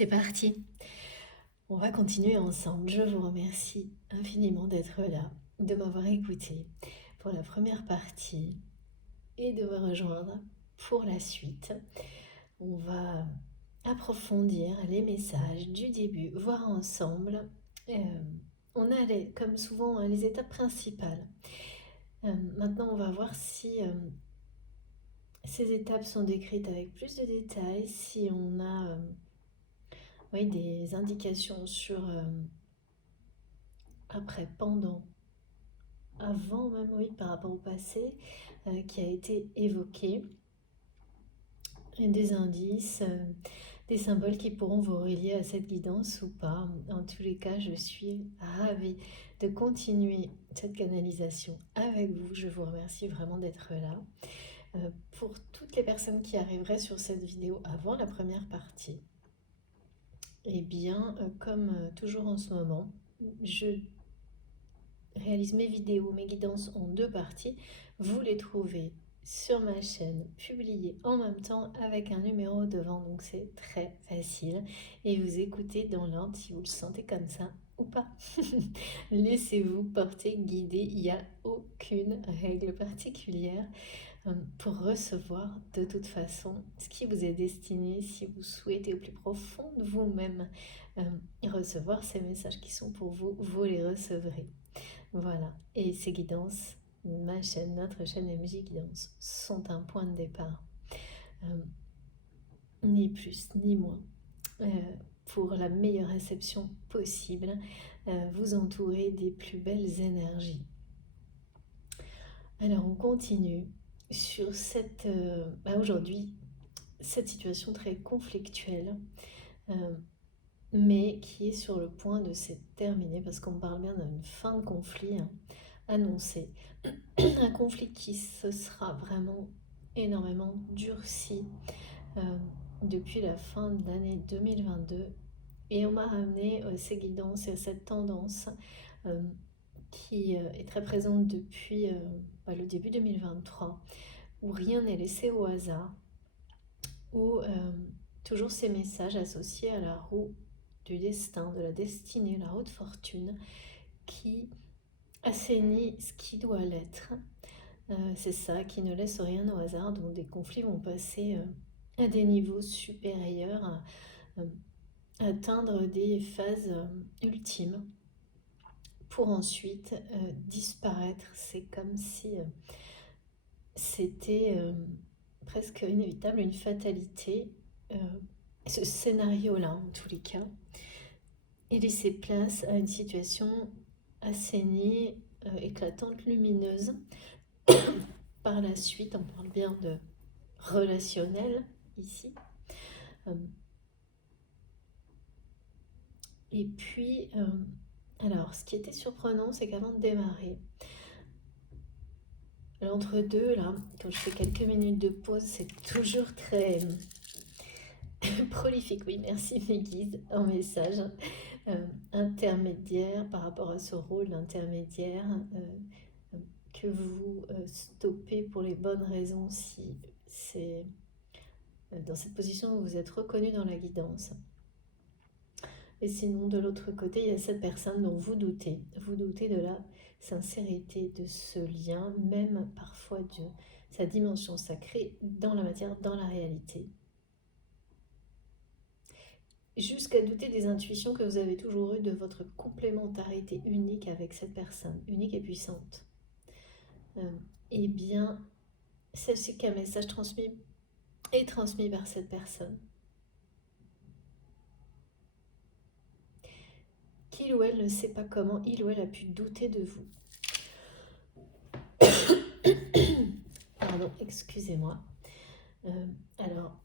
C'est parti. On va continuer ensemble. Je vous remercie infiniment d'être là, de m'avoir écouté pour la première partie et de me rejoindre pour la suite. On va approfondir les messages du début, voir ensemble. On a, comme souvent, les étapes principales. Maintenant, on va voir si ces étapes sont décrites avec plus de détails, si on a oui, des indications sur après, pendant, avant même, oui, par rapport au passé qui a été évoqué, et des indices, des symboles qui pourront vous relier à cette guidance ou pas. En tous les cas, je suis ravie de continuer cette canalisation avec vous. Je vous remercie vraiment d'être là. Pour toutes les personnes qui arriveraient sur cette vidéo avant la première partie, eh bien, comme toujours en ce moment, je réalise mes vidéos, mes guidances en deux parties. Vous les trouvez sur ma chaîne, publiées en même temps avec un numéro devant, donc c'est très facile. Et vous écoutez dans l'ordre si vous le sentez comme ça ou pas. Laissez-vous porter, guider, il n'y a aucune règle particulière pour recevoir de toute façon ce qui vous est destiné. Si vous souhaitez au plus profond de vous-même recevoir ces messages qui sont pour vous, vous les recevrez. Voilà, et ces guidances, ma chaîne, notre chaîne MJ Guidance, sont un point de départ, ni plus ni moins, pour la meilleure réception possible, vous entourer des plus belles énergies. Alors on continue sur cette, aujourd'hui, cette situation très conflictuelle, mais qui est sur le point de se terminer, parce qu'on parle bien d'une fin de conflit annoncée. Un conflit qui se sera vraiment énormément durci depuis la fin de l'année 2022. Et on m'a ramené ces guidances et cette tendance qui est très présente depuis le début 2023, où rien n'est laissé au hasard, où toujours ces messages associés à la roue du destin, de la destinée, la roue de fortune, qui assainit ce qui doit l'être. C'est ça, qui ne laisse rien au hasard, dont des conflits vont passer à des niveaux supérieurs, atteindre des phases ultimes, pour ensuite disparaître. C'est comme si c'était presque inévitable, une fatalité, ce scénario-là en tous les cas, et laisser place à une situation assainie, éclatante, lumineuse. Par la suite, on parle bien de relationnel ici. Et puis, alors, ce qui était surprenant, c'est qu'avant de démarrer, l'entre-deux, là, quand je fais quelques minutes de pause, c'est toujours très prolifique. Oui, merci mes guides en message. Intermédiaire par rapport à ce rôle d'intermédiaire que vous stoppez pour les bonnes raisons si c'est dans cette position où vous êtes reconnu dans la guidance. Et sinon, de l'autre côté, il y a cette personne dont vous doutez de la sincérité de ce lien, même parfois de sa dimension sacrée dans la matière, dans la réalité. Jusqu'à douter des intuitions que vous avez toujours eues de votre complémentarité unique avec cette personne, unique et puissante. Eh bien, sachez qu'un message transmis est transmis par cette personne. Qu'il ou elle ne sait pas comment il ou elle a pu douter de vous. Pardon, excusez-moi. Alors,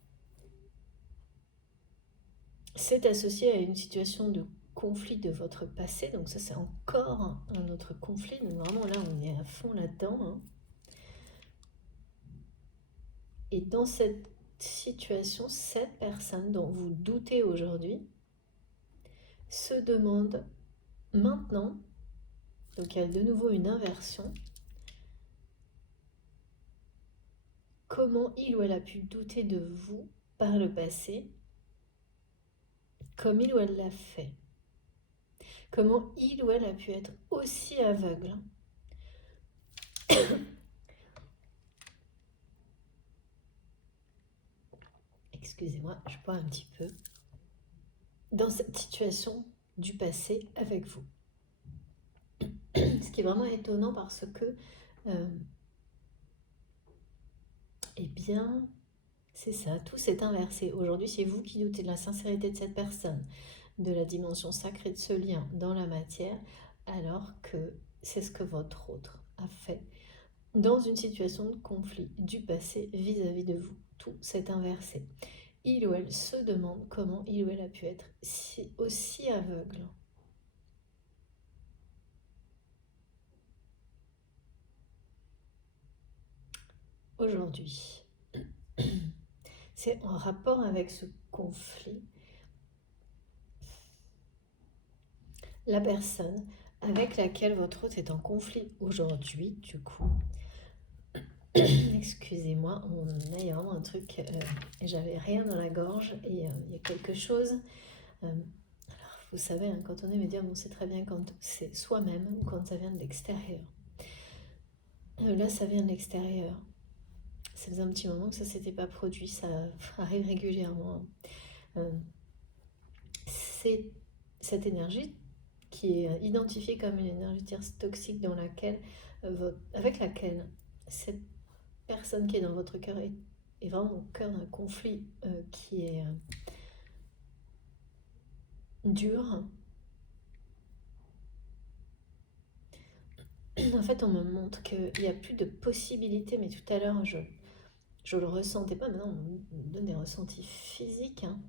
c'est associé à une situation de conflit de votre passé, donc ça c'est encore un autre conflit, donc vraiment là on est à fond là-dedans. Et dans cette situation, cette personne dont vous doutez aujourd'hui se demande maintenant, donc il y a de nouveau une inversion, comment il ou elle a pu douter de vous par le passé, comme il ou elle l'a fait. Comment il ou elle a pu être aussi aveugle. Excusez-moi, je bois un petit peu. Dans cette situation du passé avec vous. Ce qui est vraiment étonnant parce que, eh bien, c'est ça, tout s'est inversé. Aujourd'hui, c'est vous qui doutez de la sincérité de cette personne, de la dimension sacrée de ce lien dans la matière, alors que c'est ce que votre autre a fait dans une situation de conflit du passé vis-à-vis de vous. Tout s'est inversé. Il ou elle se demande comment il ou elle a pu être aussi aveugle. Aujourd'hui, c'est en rapport avec ce conflit, la personne avec laquelle votre hôte est en conflit aujourd'hui, du coup, excusez-moi, on a vraiment un truc, j'avais rien dans la gorge et il y a quelque chose. Alors, vous savez, hein, quand on est médium, on sait très bien quand c'est soi-même ou quand ça vient de l'extérieur. Là, ça vient de l'extérieur. Ça faisait un petit moment que ça s'était pas produit, ça arrive régulièrement. C'est cette énergie qui est identifiée comme une énergie tierce toxique dans laquelle, avec laquelle cette personne qui est dans votre cœur est vraiment au cœur d'un conflit qui est dur. En fait, on me montre qu'il n'y a plus de possibilités, mais tout à l'heure, je le ressentais pas, maintenant on me donne des ressentis physiques. Hein.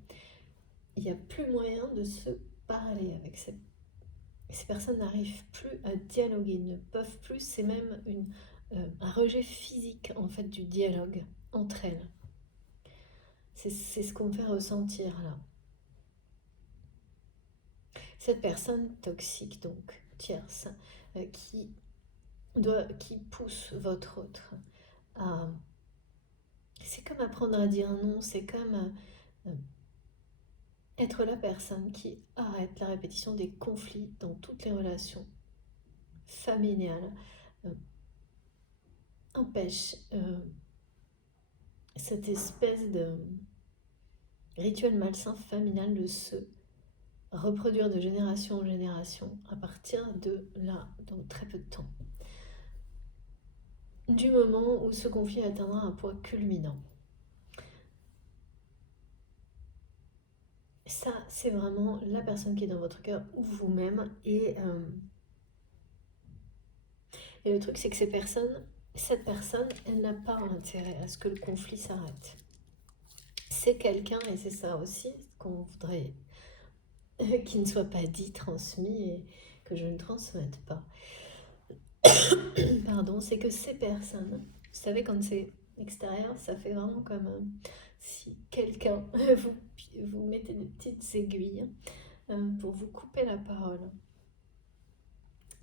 Il n'y a plus moyen de se parler avec ces personnes n'arrivent plus à dialoguer, ne peuvent plus, c'est même un rejet physique en fait du dialogue entre elles. C'est ce qu'on me fait ressentir là. Cette personne toxique, donc tierce, qui pousse votre autre à... C'est comme apprendre à dire non, c'est comme être la personne qui arrête la répétition des conflits dans toutes les relations familiales, empêche cette espèce de rituel malsain familial de se reproduire de génération en génération à partir de là, dans très peu de temps. Du moment où ce conflit atteindra un point culminant. Ça, c'est vraiment la personne qui est dans votre cœur ou vous-même. Et le truc, c'est que cette personne, elle n'a pas intérêt à ce que le conflit s'arrête. C'est quelqu'un, et c'est ça aussi qu'on voudrait qui ne soit pas dit, transmis, et que je ne transmette pas. Pardon, c'est que ces personnes, vous savez, quand c'est extérieur, ça fait vraiment comme si quelqu'un vous mettez des petites aiguilles pour vous couper la parole.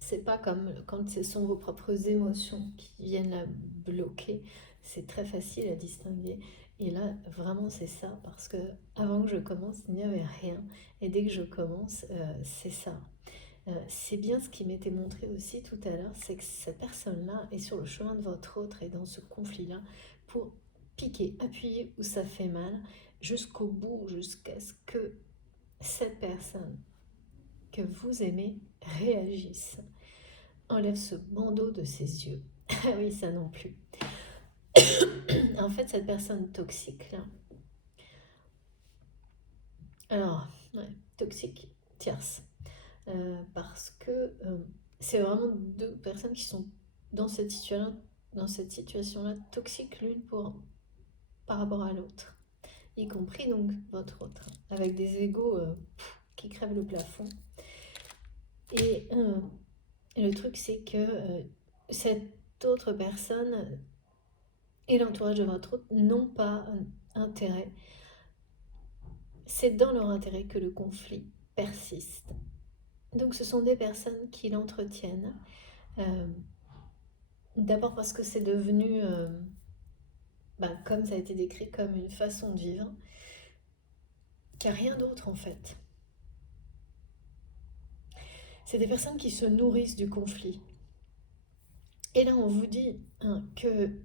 C'est pas comme quand ce sont vos propres émotions qui viennent la bloquer. C'est très facile à distinguer. Et là, vraiment, c'est ça. Parce que avant que je commence, il n'y avait rien. Et dès que je commence, c'est ça. C'est bien ce qui m'était montré aussi tout à l'heure, c'est que cette personne-là est sur le chemin de votre autre et dans ce conflit-là pour piquer, appuyer où ça fait mal, jusqu'au bout, jusqu'à ce que cette personne que vous aimez réagisse. Enlève ce bandeau de ses yeux. Ah oui, ça non plus. En fait, cette personne toxique-là, alors, ouais, toxique, tierce, parce que c'est vraiment deux personnes qui sont dans cette situation-là toxiques l'une par rapport à l'autre, y compris donc votre autre, avec des égos qui crèvent le plafond. Et le truc, c'est que cette autre personne et l'entourage de votre autre n'ont pas intérêt. C'est dans leur intérêt que le conflit persiste. Donc ce sont des personnes qui l'entretiennent. D'abord parce que c'est devenu, comme ça a été décrit, comme une façon de vivre, qu'il n'y a rien d'autre en fait. C'est des personnes qui se nourrissent du conflit. Et là, on vous dit que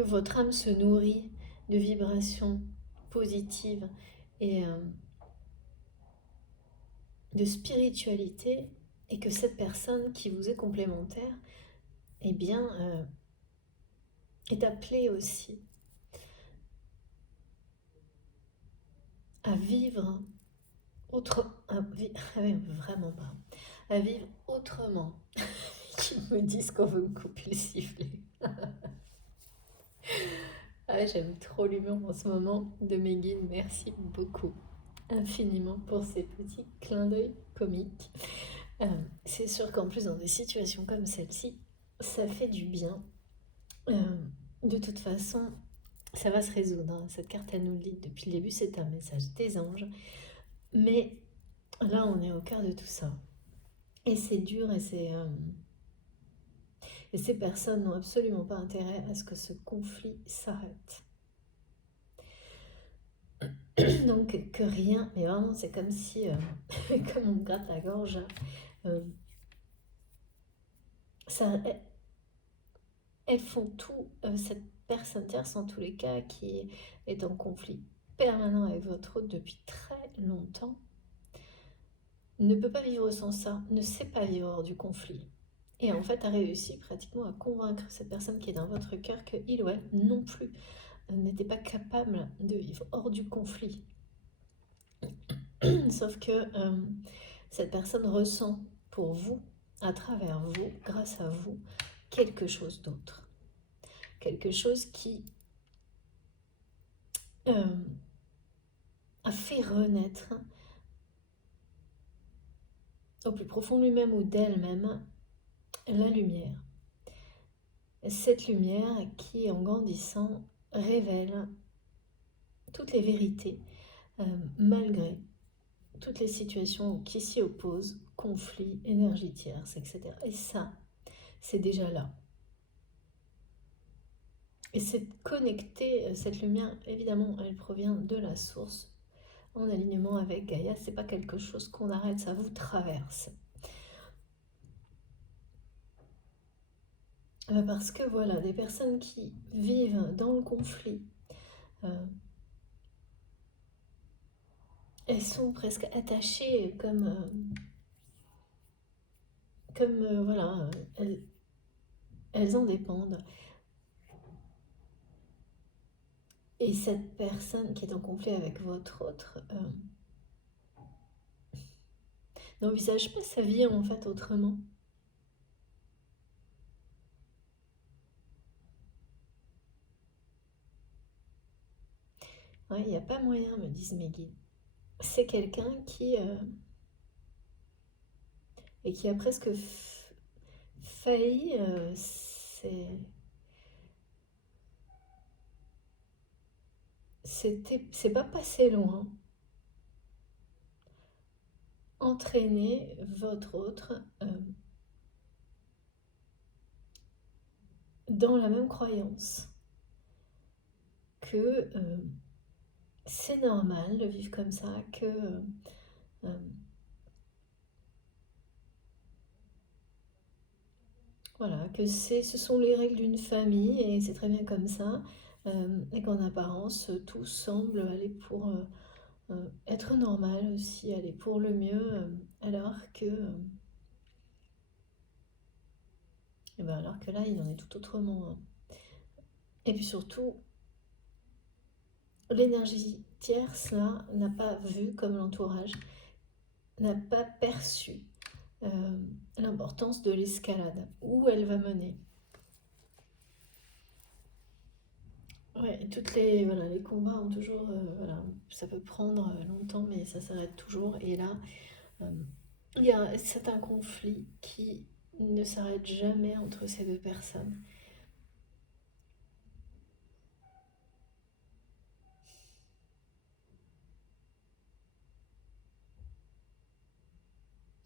votre âme se nourrit de vibrations positives et de spiritualité, et que cette personne qui vous est complémentaire, eh bien, est appelée aussi à vivre vraiment pas, à vivre autrement. Qu'ils me disent qu'on veut me couper le sifflet. Ah, j'aime trop l'humour en ce moment de mes guides. Merci beaucoup infiniment pour ces petits clins d'œil comiques. C'est sûr qu'en plus dans des situations comme celle-ci, ça fait du bien. De toute façon, ça va se résoudre, hein. Cette carte, elle nous le dit depuis le début, c'est un message des anges. Mais là, on est au cœur de tout ça. Et c'est dur, et ces personnes n'ont absolument pas intérêt à ce que ce conflit s'arrête. Donc que rien, mais vraiment c'est comme si, comme on me gratte la gorge, ça, elles font tout, cette personne tierce en tous les cas qui est en conflit permanent avec votre hôte depuis très longtemps, ne peut pas vivre sans ça, ne sait pas vivre hors du conflit. Et en fait a réussi pratiquement à convaincre cette personne qui est dans votre cœur que il ou elle non plus n'était pas capable de vivre hors du conflit. Sauf que cette personne ressent pour vous, à travers vous, grâce à vous, quelque chose d'autre. Quelque chose qui a fait renaître au plus profond de lui-même ou d'elle-même la lumière. Cette lumière qui, en grandissant, révèle toutes les vérités, malgré toutes les situations qui s'y opposent, conflits, énergie tierce, etc. Et ça, c'est déjà là. Et c'est connecté, cette lumière, évidemment, elle provient de la source, en alignement avec Gaïa. C'est pas quelque chose qu'on arrête, ça vous traverse. Parce que voilà, des personnes qui vivent dans le conflit, elles sont presque attachées comme voilà, elles en dépendent. Et cette personne qui est en conflit avec votre autre n'envisage pas sa vie en fait autrement. Ouais, il n'y a pas moyen, me disent mes guides. C'est quelqu'un qui et qui a presque failli, c'est pas passé loin, entraîner votre autre dans la même croyance que c'est normal de vivre comme ça, que voilà, que ce sont les règles d'une famille et c'est très bien comme ça, et qu'en apparence tout semble aller pour être normal aussi, aller pour le mieux, alors que alors que là il en est tout autrement, hein. Et puis surtout, l'énergie tierce là n'a pas vu comme l'entourage, n'a pas perçu l'importance de l'escalade, où elle va mener. Ouais, voilà, les combats ont toujours, voilà, ça peut prendre longtemps, mais ça s'arrête toujours. Et là, c'est un conflit qui ne s'arrête jamais entre ces deux personnes.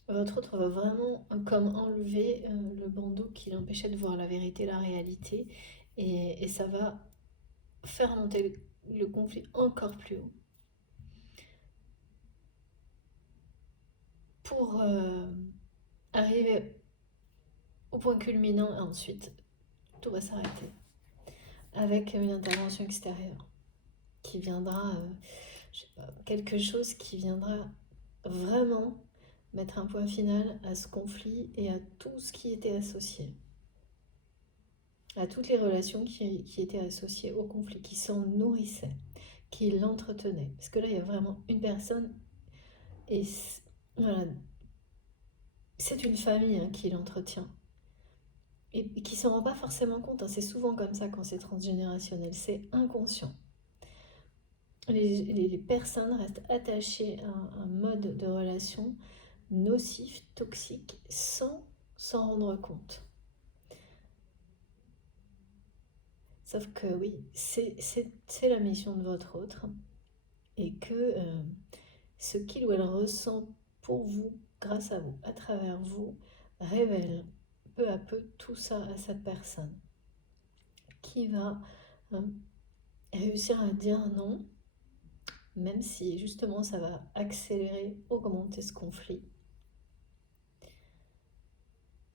Votre autre va vraiment comme enlever le bandeau qui l'empêchait de voir la vérité, la réalité, et ça va faire monter le conflit encore plus haut pour arriver au point culminant et ensuite tout va s'arrêter avec une intervention extérieure qui viendra, je sais pas, quelque chose qui viendra vraiment mettre un point final à ce conflit et à tout ce qui était associé, à toutes les relations qui étaient associées au conflit, qui s'en nourrissaient, qui l'entretenaient. Parce que là, il y a vraiment une personne et voilà, c'est une famille qui l'entretient et qui ne s'en rend pas forcément compte. C'est souvent comme ça quand c'est transgénérationnel, c'est inconscient. Les personnes restent attachées à un mode de relation nocif, toxique, sans s'en rendre compte. Sauf que oui, c'est la mission de votre autre et que ce qu'il ou elle ressent pour vous, grâce à vous, à travers vous, révèle peu à peu tout ça à cette personne qui va réussir à dire non, même si justement ça va accélérer, augmenter ce conflit.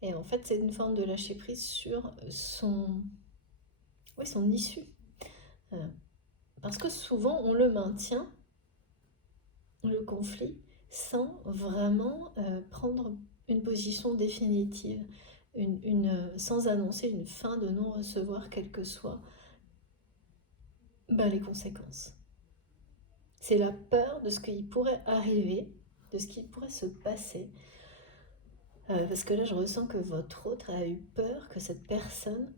Et en fait, c'est une forme de lâcher prise sur son issue. Parce que souvent, on le maintient, le conflit, sans vraiment prendre une position définitive, sans annoncer une fin de non-recevoir, quelles que soient les conséquences. C'est la peur de ce qui pourrait arriver, de ce qui pourrait se passer. Parce que là, je ressens que votre autre a eu peur que cette personne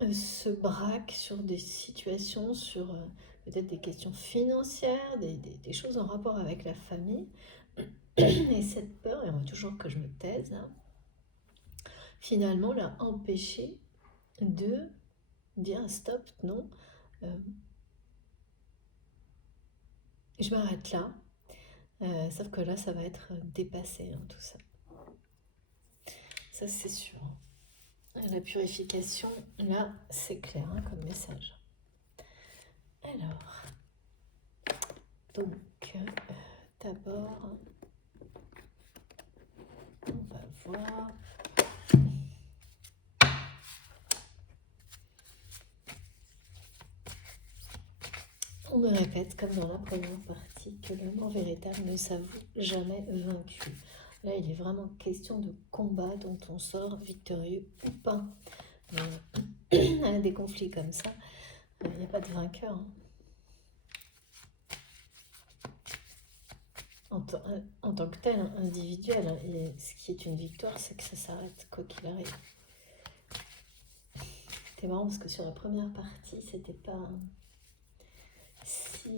se braque sur des situations, sur peut-être des questions financières, des choses en rapport avec la famille. Et cette peur, et on veut toujours que je me taise, finalement l'a empêché de dire stop, non, je m'arrête là. Sauf que là, ça va être dépassé, tout ça. Ça, c'est sûr. La purification, là, c'est clair comme message. Alors, donc, d'abord, on va voir. On me répète, comme dans la première partie, que l'amour véritable ne s'avoue jamais vaincu. Là, il est vraiment question de combat dont on sort victorieux ou pas. Des conflits comme ça, il n'y a pas de vainqueur. En tant que tel, individuel. Et ce qui est une victoire, c'est que ça s'arrête, quoi qu'il arrive. C'était marrant parce que sur la première partie, c'était pas... Si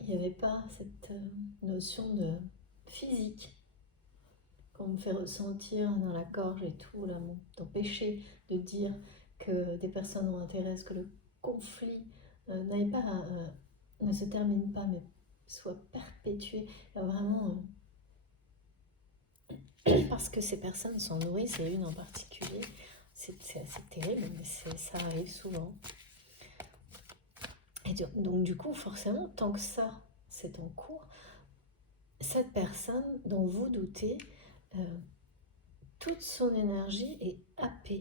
il n'y avait pas cette notion de physique qu'on me fait ressentir dans la gorge et tout, là, d'empêcher de dire que des personnes ont intérêt à ce que le conflit ne se termine pas, mais soit perpétué, vraiment... parce que ces personnes s'en nourrissent, et une en particulier, c'est assez terrible, mais ça arrive souvent. Et donc du coup, forcément, tant que ça, c'est en cours, cette personne dont vous doutez, toute son énergie est happée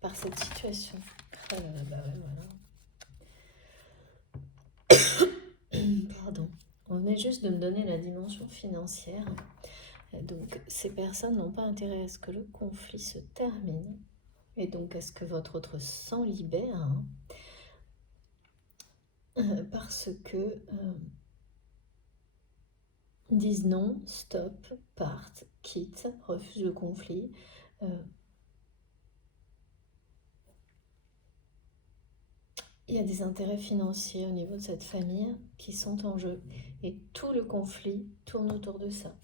par cette situation. Oh là là, bah ouais, voilà. Pardon. On venait juste de me donner la dimension financière. Donc ces personnes n'ont pas intérêt à ce que le conflit se termine, et donc à ce que votre autre s'en libère, parce que disent non, stop, partent, quittent, refusent le conflit. Il y a des intérêts financiers au niveau de cette famille qui sont en jeu. Et tout le conflit tourne autour de ça.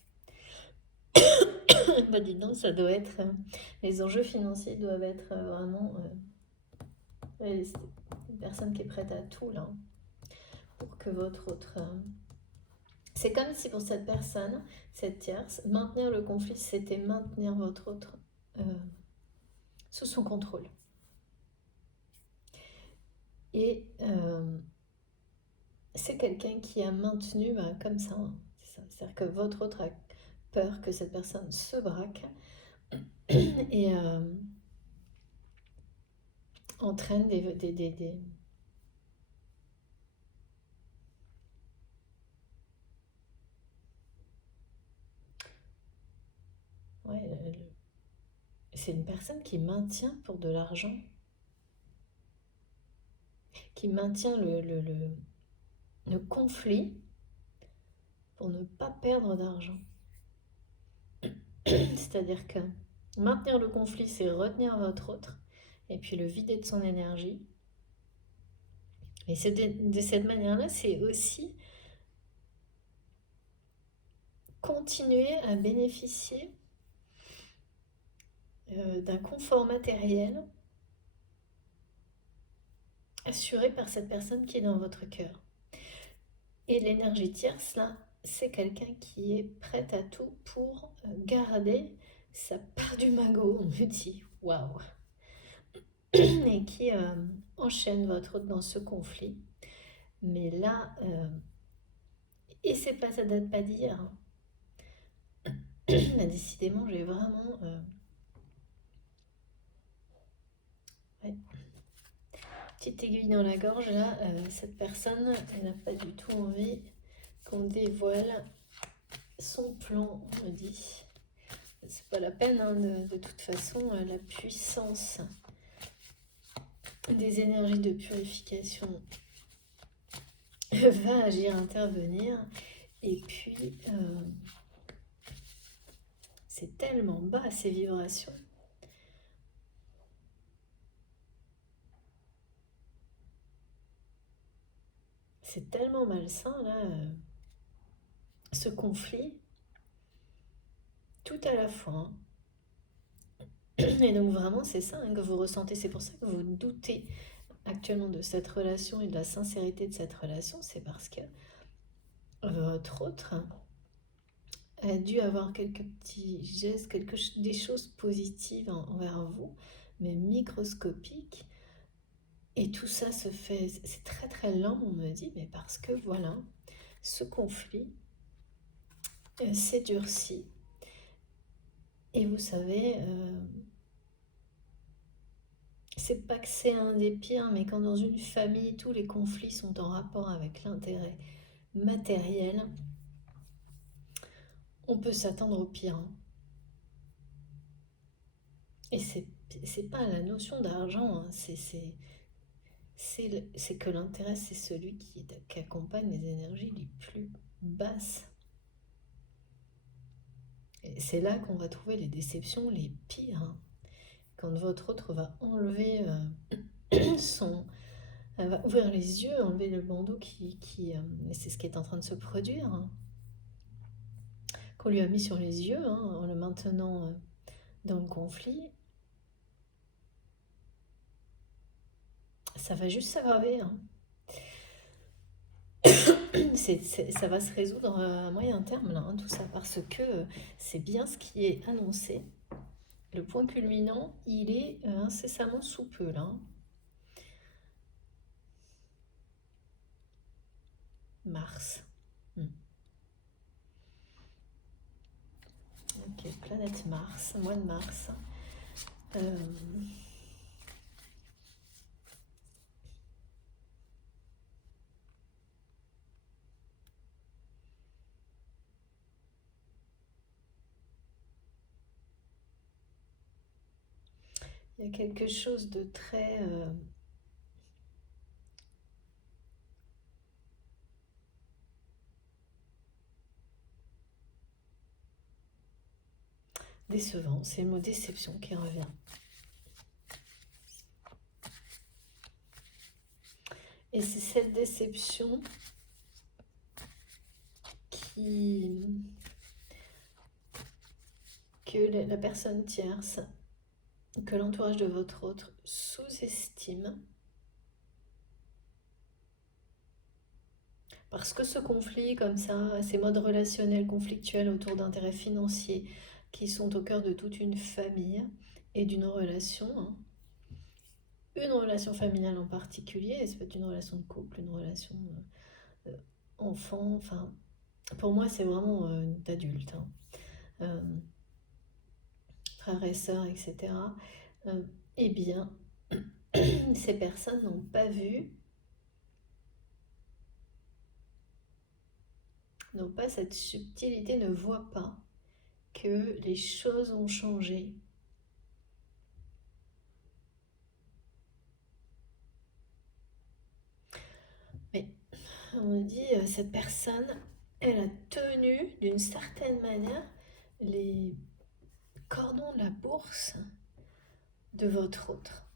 Bah dis donc, ça doit être... les enjeux financiers doivent être vraiment réalistes. Une personne qui est prête à tout, là, pour que votre autre... C'est comme si pour cette personne, cette tierce, maintenir le conflit, c'était maintenir votre autre sous son contrôle. Et c'est quelqu'un qui a maintenu comme ça, hein, c'est-à-dire que votre autre a peur que cette personne se braque et entraîne ouais, c'est une personne qui maintient pour de l'argent, qui maintient le conflit pour ne pas perdre d'argent. C'est-à-dire que maintenir le conflit, c'est retenir votre autre et puis le vider de son énergie. Et c'est de cette manière-là, c'est aussi continuer à bénéficier d'un confort matériel assuré par cette personne qui est dans votre cœur. Et l'énergie tierce, là, c'est quelqu'un qui est prêt à tout pour garder sa part du magot, on me dit. Waouh! Et qui enchaîne votre autre dans ce conflit. Mais là, et c'est pas, ça date pas d'hier, hein. Là, décidément, j'ai vraiment... ouais, petite aiguille dans la gorge, là, cette personne, elle n'a pas du tout envie qu'on dévoile son plan, on me dit. C'est pas la peine, hein, de toute façon, la puissance des énergies de purification va agir, intervenir. Et puis, c'est tellement bas ces vibrations. C'est tellement malsain, là, ce conflit, tout à la fois, hein. Et donc vraiment, c'est ça, hein, que vous ressentez. C'est pour ça que vous doutez actuellement de cette relation et de la sincérité de cette relation. C'est parce que votre autre a dû avoir quelques petits gestes, des choses positives envers vous, mais microscopiques. Et tout ça se fait, c'est très très lent, on me dit, mais parce que voilà, ce conflit s'est durci. Et vous savez, c'est pas que c'est un des pires, mais quand dans une famille, tous les conflits sont en rapport avec l'intérêt matériel, on peut s'attendre au pire, hein. Et c'est pas la notion d'argent, hein, c'est que l'intérêt, c'est celui qui accompagne les énergies les plus basses. Et c'est là qu'on va trouver les déceptions les pires, hein. Quand votre autre va enlever elle va ouvrir les yeux, enlever le bandeau c'est ce qui est en train de se produire, hein, qu'on lui a mis sur les yeux, hein, en le maintenant dans le conflit. Ça va juste s'aggraver, hein. Ça va se résoudre à moyen terme, là, hein, tout ça, parce que c'est bien ce qui est annoncé. Le point culminant, il est incessamment sous peu, là, hein. Mars. Ok, planète Mars, mois de mars. Euh, Il y a quelque chose de très décevant, c'est le mot déception qui revient. Et c'est cette déception que la personne tierce, que l'entourage de votre autre sous-estime. Parce que ce conflit, comme ça, ces modes relationnels conflictuels autour d'intérêts financiers qui sont au cœur de toute une famille et d'une relation, hein, une relation familiale en particulier, ça peut être une relation de couple, une relation enfants, enfin, pour moi c'est vraiment d'adulte, hein. Euh, frères et sœurs, etc. Euh, eh bien, ces personnes n'ont pas vu, n'ont pas cette subtilité, ne voient pas que les choses ont changé. Mais on me dit, cette personne, elle a tenu d'une certaine manière les cordons de la bourse de votre autre.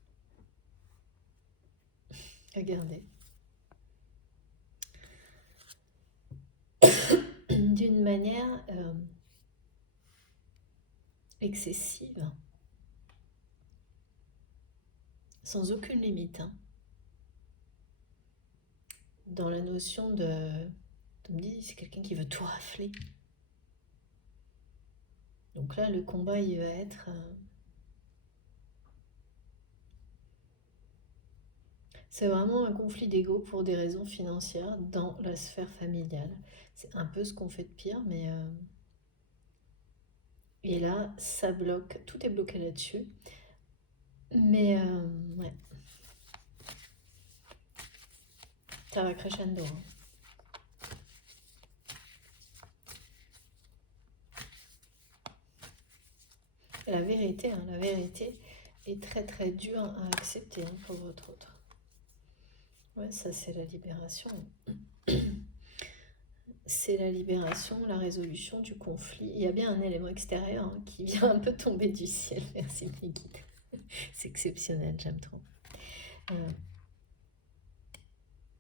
Regardez. D'une manière excessive, sans aucune limite, hein. Dans la notion de me dire, c'est quelqu'un qui veut tout rafler. Donc là, le combat, il va être... c'est vraiment un conflit d'ego pour des raisons financières dans la sphère familiale. C'est un peu ce qu'on fait de pire, mais... et là, ça bloque, tout est bloqué là-dessus. Mais ouais, ça va crescendo, hein. La vérité est très très dure à accepter, hein, pour votre autre. Ouais, ça c'est la libération. C'est la libération, la résolution du conflit. Il y a bien un élément extérieur, hein, qui vient un peu tomber du ciel. Merci mes guides. C'est exceptionnel, j'aime trop.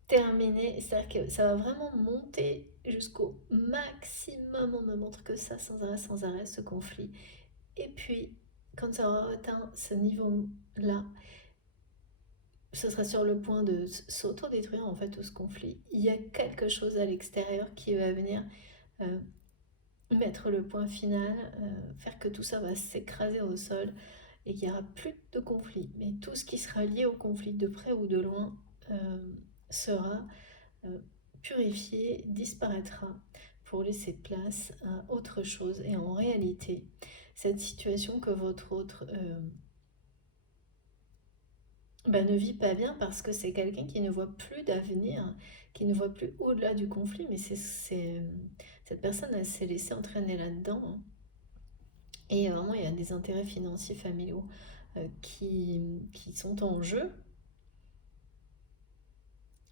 Terminé, c'est-à-dire que ça va vraiment monter jusqu'au maximum. On me montre que ça, sans arrêt, ce conflit. Et puis, quand ça aura atteint ce niveau-là, ce sera sur le point de s'autodétruire, en fait, tout ce conflit. Il y a quelque chose à l'extérieur qui va venir euh, mettre le point final, faire que tout ça va s'écraser au sol et qu'il n'y aura plus de conflit. Mais tout ce qui sera lié au conflit, de près ou de loin, sera purifié, disparaîtra pour laisser place à autre chose. Et en réalité, cette situation que votre autre ne vit pas bien parce que c'est quelqu'un qui ne voit plus d'avenir, qui ne voit plus au-delà du conflit, mais cette personne, elle s'est laissée entraîner là-dedans, hein. Et vraiment, il y a des intérêts financiers familiaux qui sont en jeu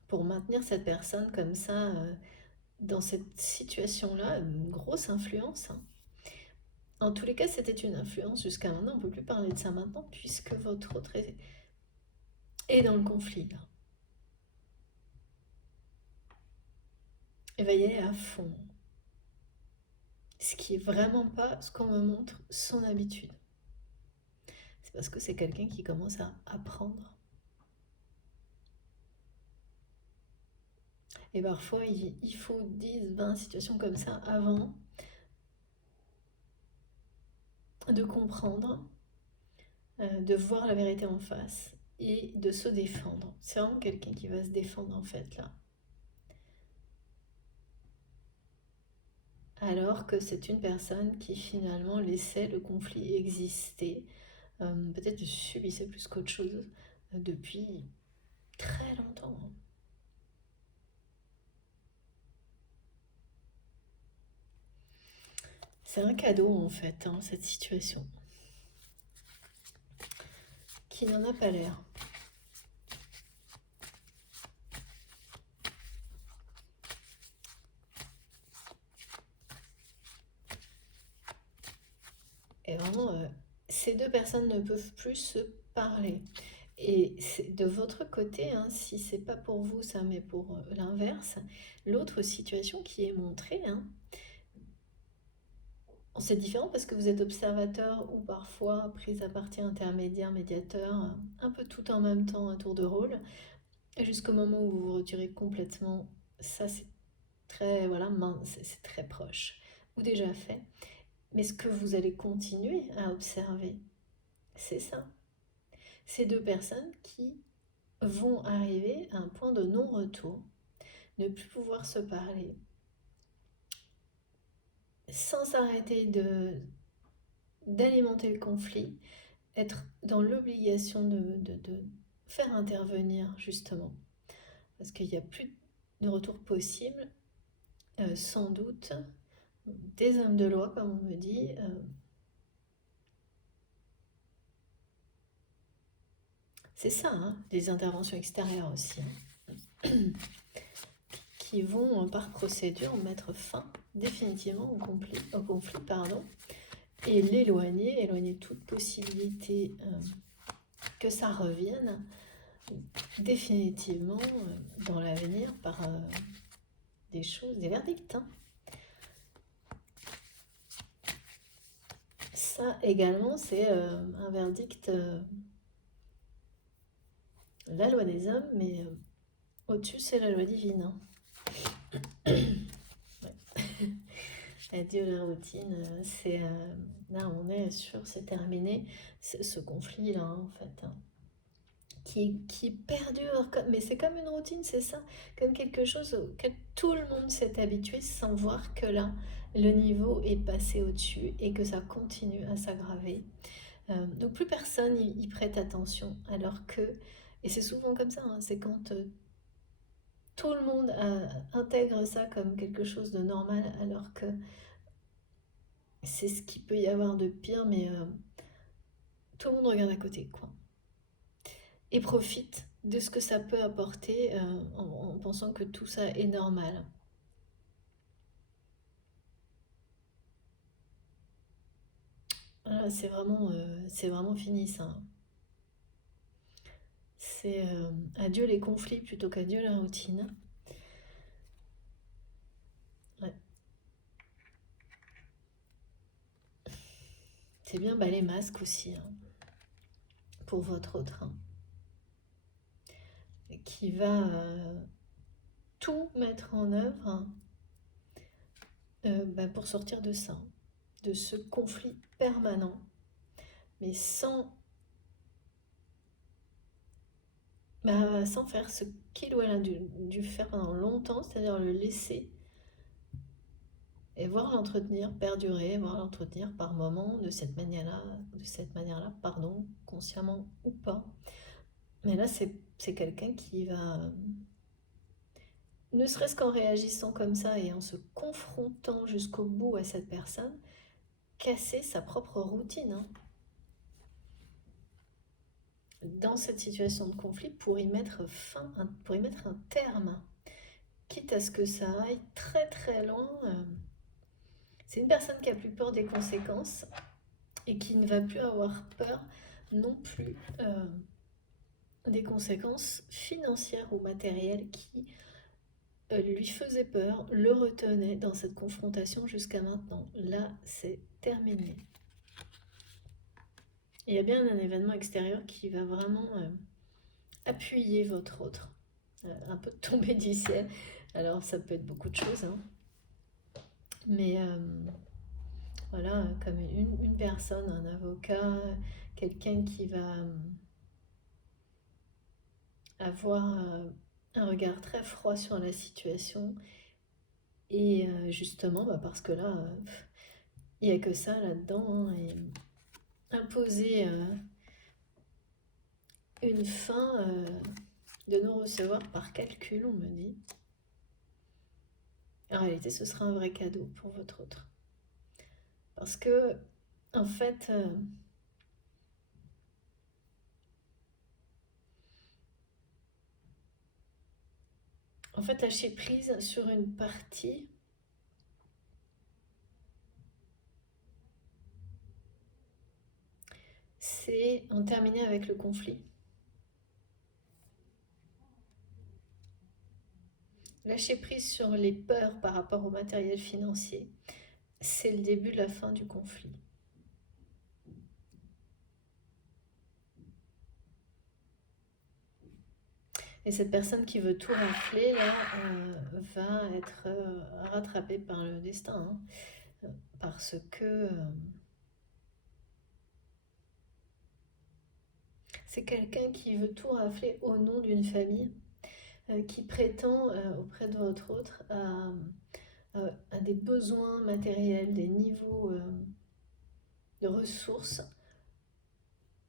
pour maintenir cette personne comme ça, dans cette situation-là, une grosse influence, hein. En tous les cas, c'était une influence jusqu'à maintenant. On ne peut plus parler de ça maintenant puisque votre autre est dans le conflit, là. Il va y aller à fond. Ce qui est vraiment pas ce qu'on me montre son habitude. C'est parce que c'est quelqu'un qui commence à apprendre. Et parfois, il faut 10, 20 situations comme ça avant de comprendre, de voir la vérité en face et de se défendre. C'est vraiment quelqu'un qui va se défendre, en fait, là. Alors que c'est une personne qui finalement laissait le conflit exister, peut-être subissait plus qu'autre chose, depuis très longtemps. C'est un cadeau en fait, hein, cette situation, qui n'en a pas l'air. Et vraiment, ces deux personnes ne peuvent plus se parler. Et c'est de votre côté, hein, si c'est pas pour vous ça, mais pour l'inverse, l'autre situation qui est montrée, hein, c'est différent parce que vous êtes observateur ou parfois prise à partie, intermédiaire, médiateur, un peu tout en même temps, un tour de rôle, jusqu'au moment où vous vous retirez complètement. Ça, c'est très, voilà, c'est très proche ou déjà fait. Mais ce que vous allez continuer à observer, c'est ça. Ces deux personnes qui vont arriver à un point de non-retour, ne plus pouvoir se parler, sans s'arrêter d'alimenter le conflit, être dans l'obligation de faire intervenir justement, parce qu'il n'y a plus de retour possible, sans doute, des hommes de loi, comme on me dit, c'est ça, hein, des interventions extérieures aussi, hein, qui vont, par procédure, mettre fin définitivement au conflit, pardon, et éloigner toute possibilité que ça revienne définitivement dans l'avenir par des verdicts. Hein. Ça également, c'est un verdict, la loi des hommes, mais au-dessus, c'est la loi divine. Hein. Ouais. Adieu la routine, là on est sûr, c'est terminé, ce conflit-là en fait, hein, qui perdure, mais c'est comme une routine, c'est ça, comme quelque chose auquel tout le monde s'est habitué sans voir que là, le niveau est passé au-dessus et que ça continue à s'aggraver. Donc plus personne y prête attention, alors que, et c'est souvent comme ça, hein, c'est quand tout le monde intègre ça comme quelque chose de normal, alors que c'est ce qu'il peut y avoir de pire, mais tout le monde regarde à côté, quoi. Et profite de ce que ça peut apporter en pensant que tout ça est normal. Voilà, c'est vraiment fini ça. C'est adieu les conflits plutôt qu'adieu la routine. Ouais. C'est bien les masques aussi, hein, pour votre autre, hein, qui va tout mettre en œuvre, hein, pour sortir de ça, de ce conflit permanent, mais sans faire ce qu'il ou elle a dû faire pendant longtemps, c'est-à-dire le laisser et voir l'entretenir perdurer, voir l'entretenir par moments de cette manière-là, pardon, consciemment ou pas. Mais là, c'est quelqu'un qui va, ne serait-ce qu'en réagissant comme ça et en se confrontant jusqu'au bout à cette personne, casser sa propre routine, hein, dans cette situation de conflit pour y mettre pour y mettre un terme, quitte à ce que ça aille très très loin. C'est une personne qui a plus peur des conséquences et qui ne va plus avoir peur non plus des conséquences financières ou matérielles qui lui faisaient peur, le retenaient dans cette confrontation jusqu'à maintenant. Là, c'est terminé. Il y a bien un événement extérieur qui va vraiment appuyer votre autre. Un peu tombé du ciel. Alors, ça peut être beaucoup de choses, hein. Mais voilà, comme une personne, un avocat, quelqu'un qui va avoir un regard très froid sur la situation. Et justement, parce que là, il n'y a que ça là-dedans, hein, et imposer une fin de non-recevoir par calcul, on me dit. En réalité, ce sera un vrai cadeau pour votre autre. Parce que, en fait, lâcher prise sur une partie, c'est en terminer avec le conflit. Lâcher prise sur les peurs par rapport au matériel financier, c'est le début de la fin du conflit. Et cette personne qui veut tout rafler, là, va être rattrapée par le destin, hein, parce que c'est quelqu'un qui veut tout rafler au nom d'une famille, qui prétend auprès de votre autre à des besoins matériels, des niveaux de ressources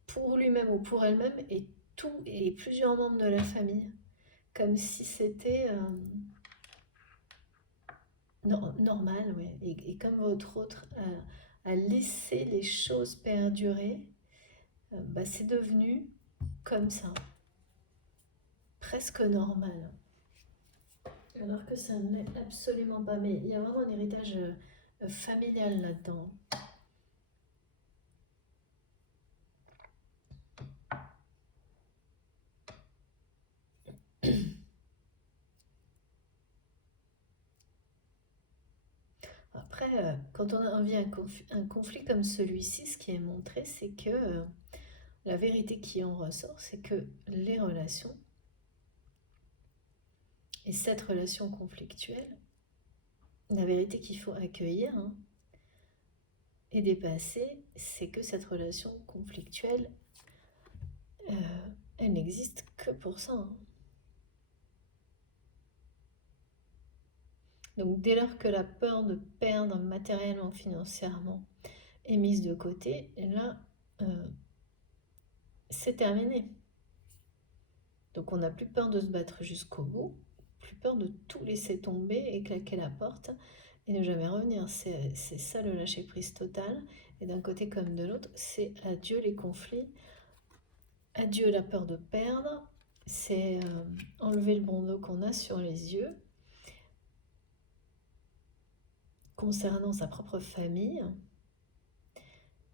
pour lui-même ou pour elle-même et plusieurs membres de la famille, comme si c'était normal, ouais. Et comme votre autre a laissé les choses perdurer, bah, c'est devenu comme ça, presque normal. Alors que ça ne l'est absolument pas. Mais il y a vraiment un héritage familial là-dedans. Après, quand on vit un conflit comme celui-ci, ce qui est montré, c'est que la vérité qui en ressort, c'est que les relations, et cette relation conflictuelle, la vérité qu'il faut accueillir hein, et dépasser, c'est que cette relation conflictuelle, elle n'existe que pour ça. Hein. Donc dès lors que la peur de perdre matériellement, financièrement est mise de côté, et là, c'est terminé. Donc on n'a plus peur de se battre jusqu'au bout, plus peur de tout laisser tomber et claquer la porte et ne jamais revenir. C'est ça le lâcher-prise total. Et d'un côté comme de l'autre, c'est adieu les conflits, adieu la peur de perdre, c'est enlever le bandeau qu'on a sur les yeux concernant sa propre famille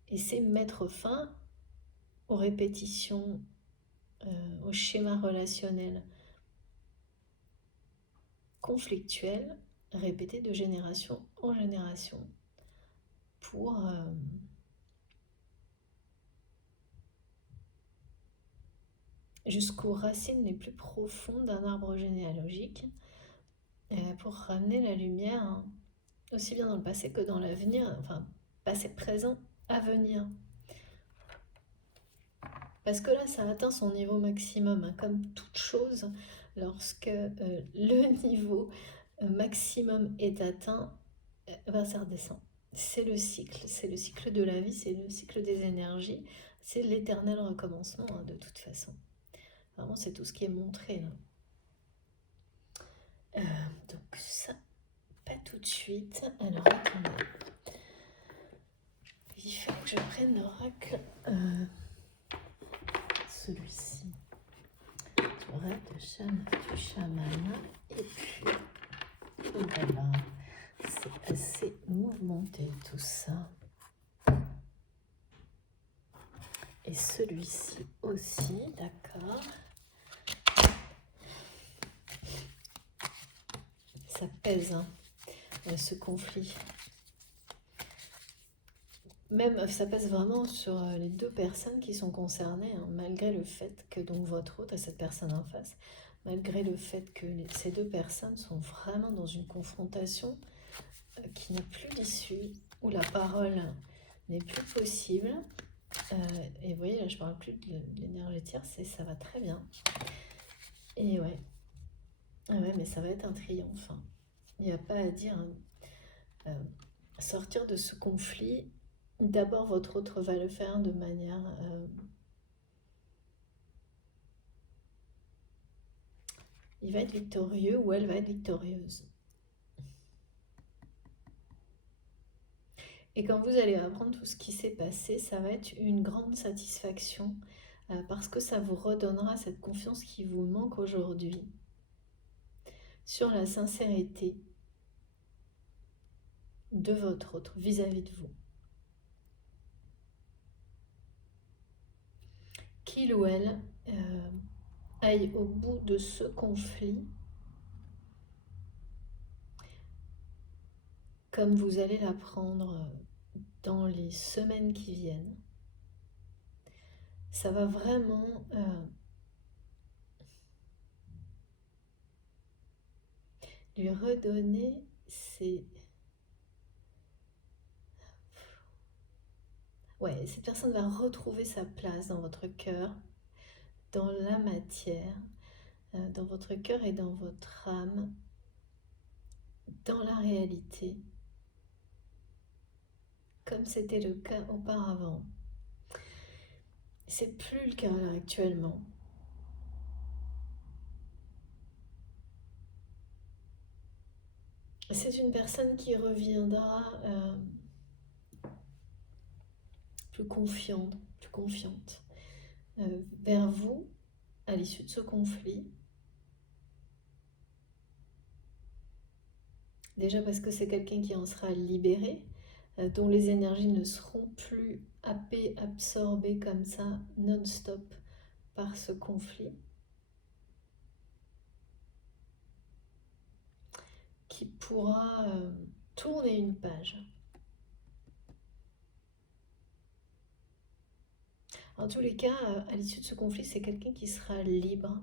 et c'est mettre fin aux répétitions, aux schémas relationnels conflictuels répétés de génération en génération pour jusqu'aux racines les plus profondes d'un arbre généalogique pour ramener la lumière hein, aussi bien dans le passé que dans l'avenir, enfin passé, présent, avenir. Parce que là, ça atteint son niveau maximum, hein, comme toute chose, lorsque le niveau maximum est atteint, ben, ça redescend. C'est le cycle de la vie, c'est le cycle des énergies, c'est l'éternel recommencement hein, de toute façon. Vraiment, c'est tout ce qui est montré là. Donc ça, pas tout de suite. Alors attendez. Il faut que je prenne l'oracle. Celui-ci. L'oracle du chaman. Et puis, voilà. C'est assez mouvementé tout ça. Et celui-ci aussi, d'accord. Ça pèse, hein, ce conflit. Même, ça pèse vraiment sur les deux personnes qui sont concernées, hein, malgré le fait que donc votre hôte, à cette personne en face, malgré le fait que ces deux personnes sont vraiment dans une confrontation qui n'a plus d'issue, où la parole n'est plus possible. Et vous voyez, là, je parle plus de l'énergétique, ça va très bien. Et ouais. Ah ouais, mais ça va être un triomphe. Hein. Il n'y a pas à dire. Hein. Sortir de ce conflit, d'abord votre autre va le faire de manière il va être victorieux ou elle va être victorieuse. Et quand vous allez apprendre tout ce qui s'est passé, ça va être une grande satisfaction parce que ça vous redonnera cette confiance qui vous manque aujourd'hui sur la sincérité de votre autre vis-à-vis de vous. Qu'il ou elle aille au bout de ce conflit comme vous allez l'apprendre dans les semaines qui viennent. Ça va vraiment lui redonner ses... Ouais, cette personne va retrouver sa place dans votre cœur, dans la matière, dans votre cœur et dans votre âme, dans la réalité, comme c'était le cas auparavant. C'est plus le cas là actuellement. C'est une personne qui reviendra plus confiante vers vous à l'issue de ce conflit. Déjà parce que c'est quelqu'un qui en sera libéré, dont les énergies ne seront plus happées, absorbées comme ça, non-stop par ce conflit, qui pourra tourner une page. En tous les cas, à l'issue de ce conflit, c'est quelqu'un qui sera libre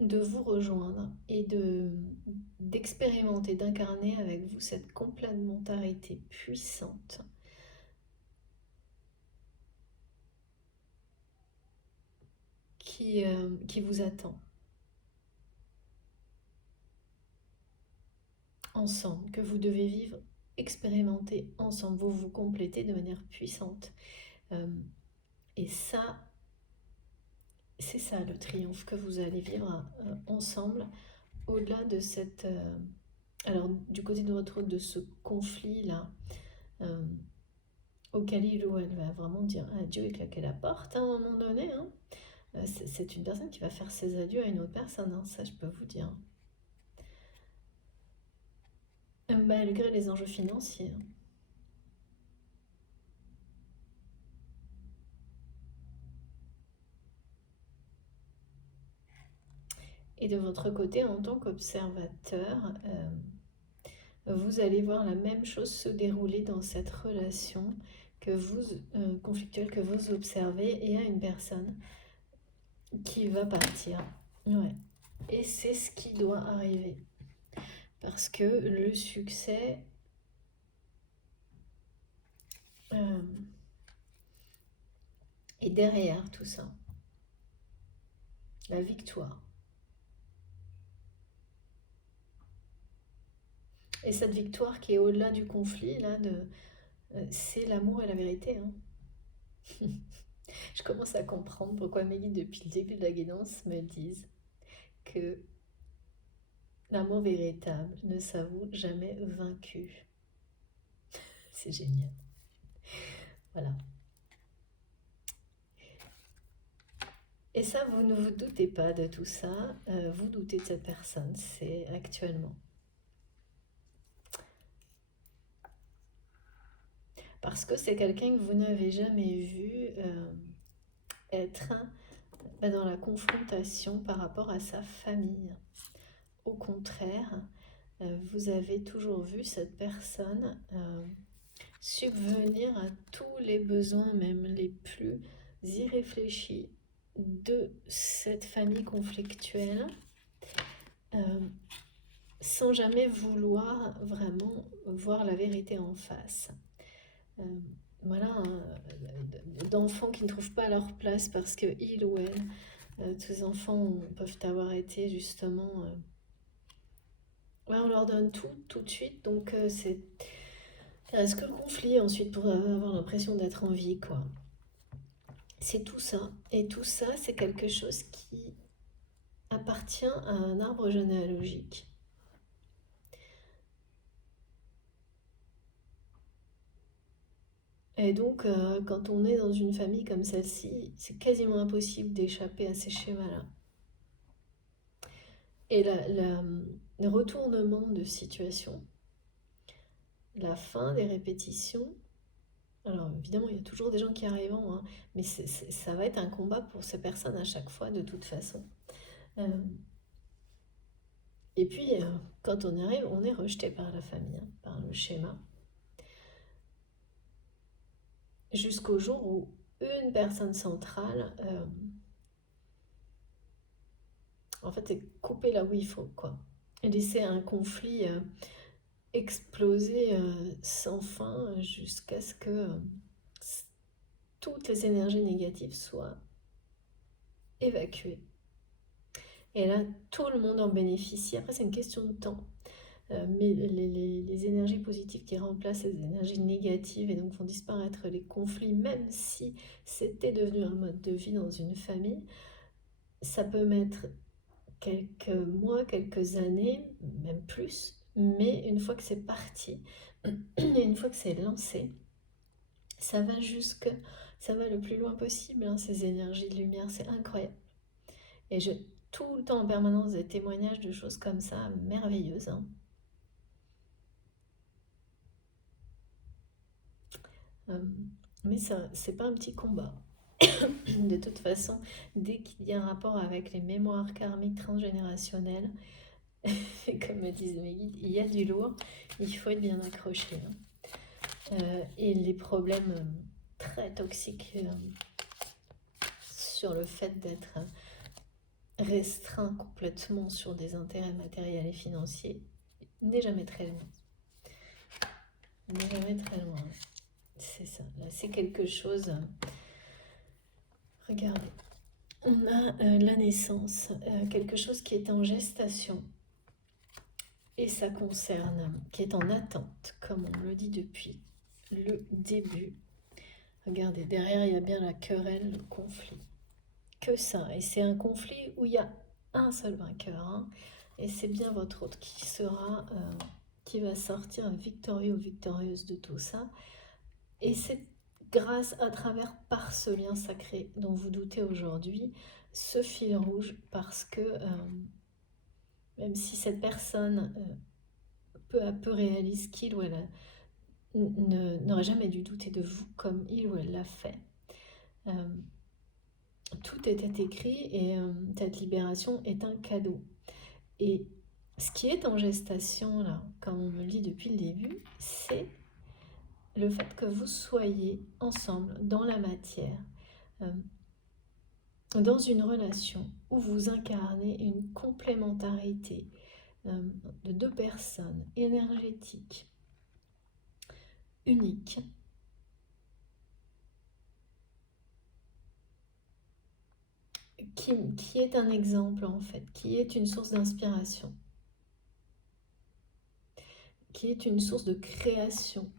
de vous rejoindre et d'expérimenter, d'incarner avec vous cette complémentarité puissante qui vous attend ensemble, que vous devez vivre, expérimenter ensemble, vous vous complétez de manière puissante. Et ça, c'est ça le triomphe que vous allez vivre ensemble, au-delà de cette... alors, du côté de ce conflit-là, auquel il ou elle va vraiment dire adieu et claquer la porte à un moment donné, hein. C'est une personne qui va faire ses adieux à une autre personne, hein, ça je peux vous dire. Malgré les enjeux financiers. Et de votre côté, en tant qu'observateur, vous allez voir la même chose se dérouler dans cette relation que vous, conflictuelle que vous observez et à une personne qui va partir. Ouais. Et c'est ce qui doit arriver. Parce que le succès est derrière tout ça. La victoire. Et cette victoire qui est au-delà du conflit, là, c'est l'amour et la vérité. Hein. Je commence à comprendre pourquoi mes guides, depuis le début de la guidance, me disent que l'amour véritable ne s'avoue jamais vaincu. C'est génial. Voilà. Et ça, vous ne vous doutez pas de tout ça, vous doutez de cette personne, c'est actuellement. Parce que c'est quelqu'un que vous n'avez jamais vu être dans la confrontation par rapport à sa famille. Au contraire, vous avez toujours vu cette personne subvenir à tous les besoins, même les plus irréfléchis, de cette famille conflictuelle, sans jamais vouloir vraiment voir la vérité en face. Voilà, d'enfants qui ne trouvent pas leur place parce que il ou elle, tous ces enfants peuvent avoir été justement... on leur donne tout de suite, donc c'est... Est-ce que le conflit ensuite pour avoir l'impression d'être en vie, quoi. C'est tout ça. Et tout ça, c'est quelque chose qui appartient à un arbre généalogique. Et donc, quand on est dans une famille comme celle-ci, c'est quasiment impossible d'échapper à ces schémas-là. Et le retournement de situation, la fin des répétitions, alors évidemment, il y a toujours des gens qui arriveront, hein, mais ça va être un combat pour ces personnes à chaque fois, de toute façon. Et puis, quand on y arrive, on est rejeté par la famille, hein, par le schéma. Jusqu'au jour où une personne centrale, en fait, est coupée là où il faut, quoi. Et laisser un conflit exploser sans fin jusqu'à ce que toutes les énergies négatives soient évacuer. Et là, tout le monde en bénéficie. Après, c'est une question de temps. Mais les énergies positives qui remplacent les énergies négatives et donc font disparaître les conflits, même si c'était devenu un mode de vie dans une famille, ça peut mettre quelques mois, quelques années, même plus, mais une fois que c'est parti, et une fois que c'est lancé, ça va ça va le plus loin possible, hein, ces énergies de lumière, c'est incroyable. Et j'ai tout le temps en permanence des témoignages de choses comme ça, merveilleuses, hein. Euh, mais ça, c'est pas un petit combat. De toute façon, dès qu'il y a un rapport avec les mémoires karmiques transgénérationnelles, comme me disent mes guides, il y a du lourd, il faut être bien accroché, hein. Et les problèmes très toxiques sur le fait d'être restreint complètement sur des intérêts matériels et financiers n'est jamais très loin. N'est jamais très loin. C'est ça. Là, c'est quelque chose. Regardez. On a la naissance, quelque chose qui est en gestation. Et ça concerne, qui est en attente, comme on le dit depuis le début. Regardez, derrière, il y a bien la querelle, le conflit. Que ça. Et c'est un conflit où il y a un seul vainqueur, hein. Et c'est bien votre autre qui va sortir victorieux ou victorieuse de tout ça. Et c'est grâce à travers, par ce lien sacré dont vous doutez aujourd'hui, ce fil rouge, parce que même si cette personne peu à peu réalise qu'il ou elle n'aurait jamais dû douter de vous comme il ou elle l'a fait, tout était écrit et cette libération est un cadeau. Et ce qui est en gestation, là, comme on me le dit depuis le début, c'est le fait que vous soyez ensemble dans la matière, dans une relation où vous incarnez une complémentarité de deux personnes énergétiques, uniques, qui est un exemple en fait, qui est une source d'inspiration, qui est une source de création,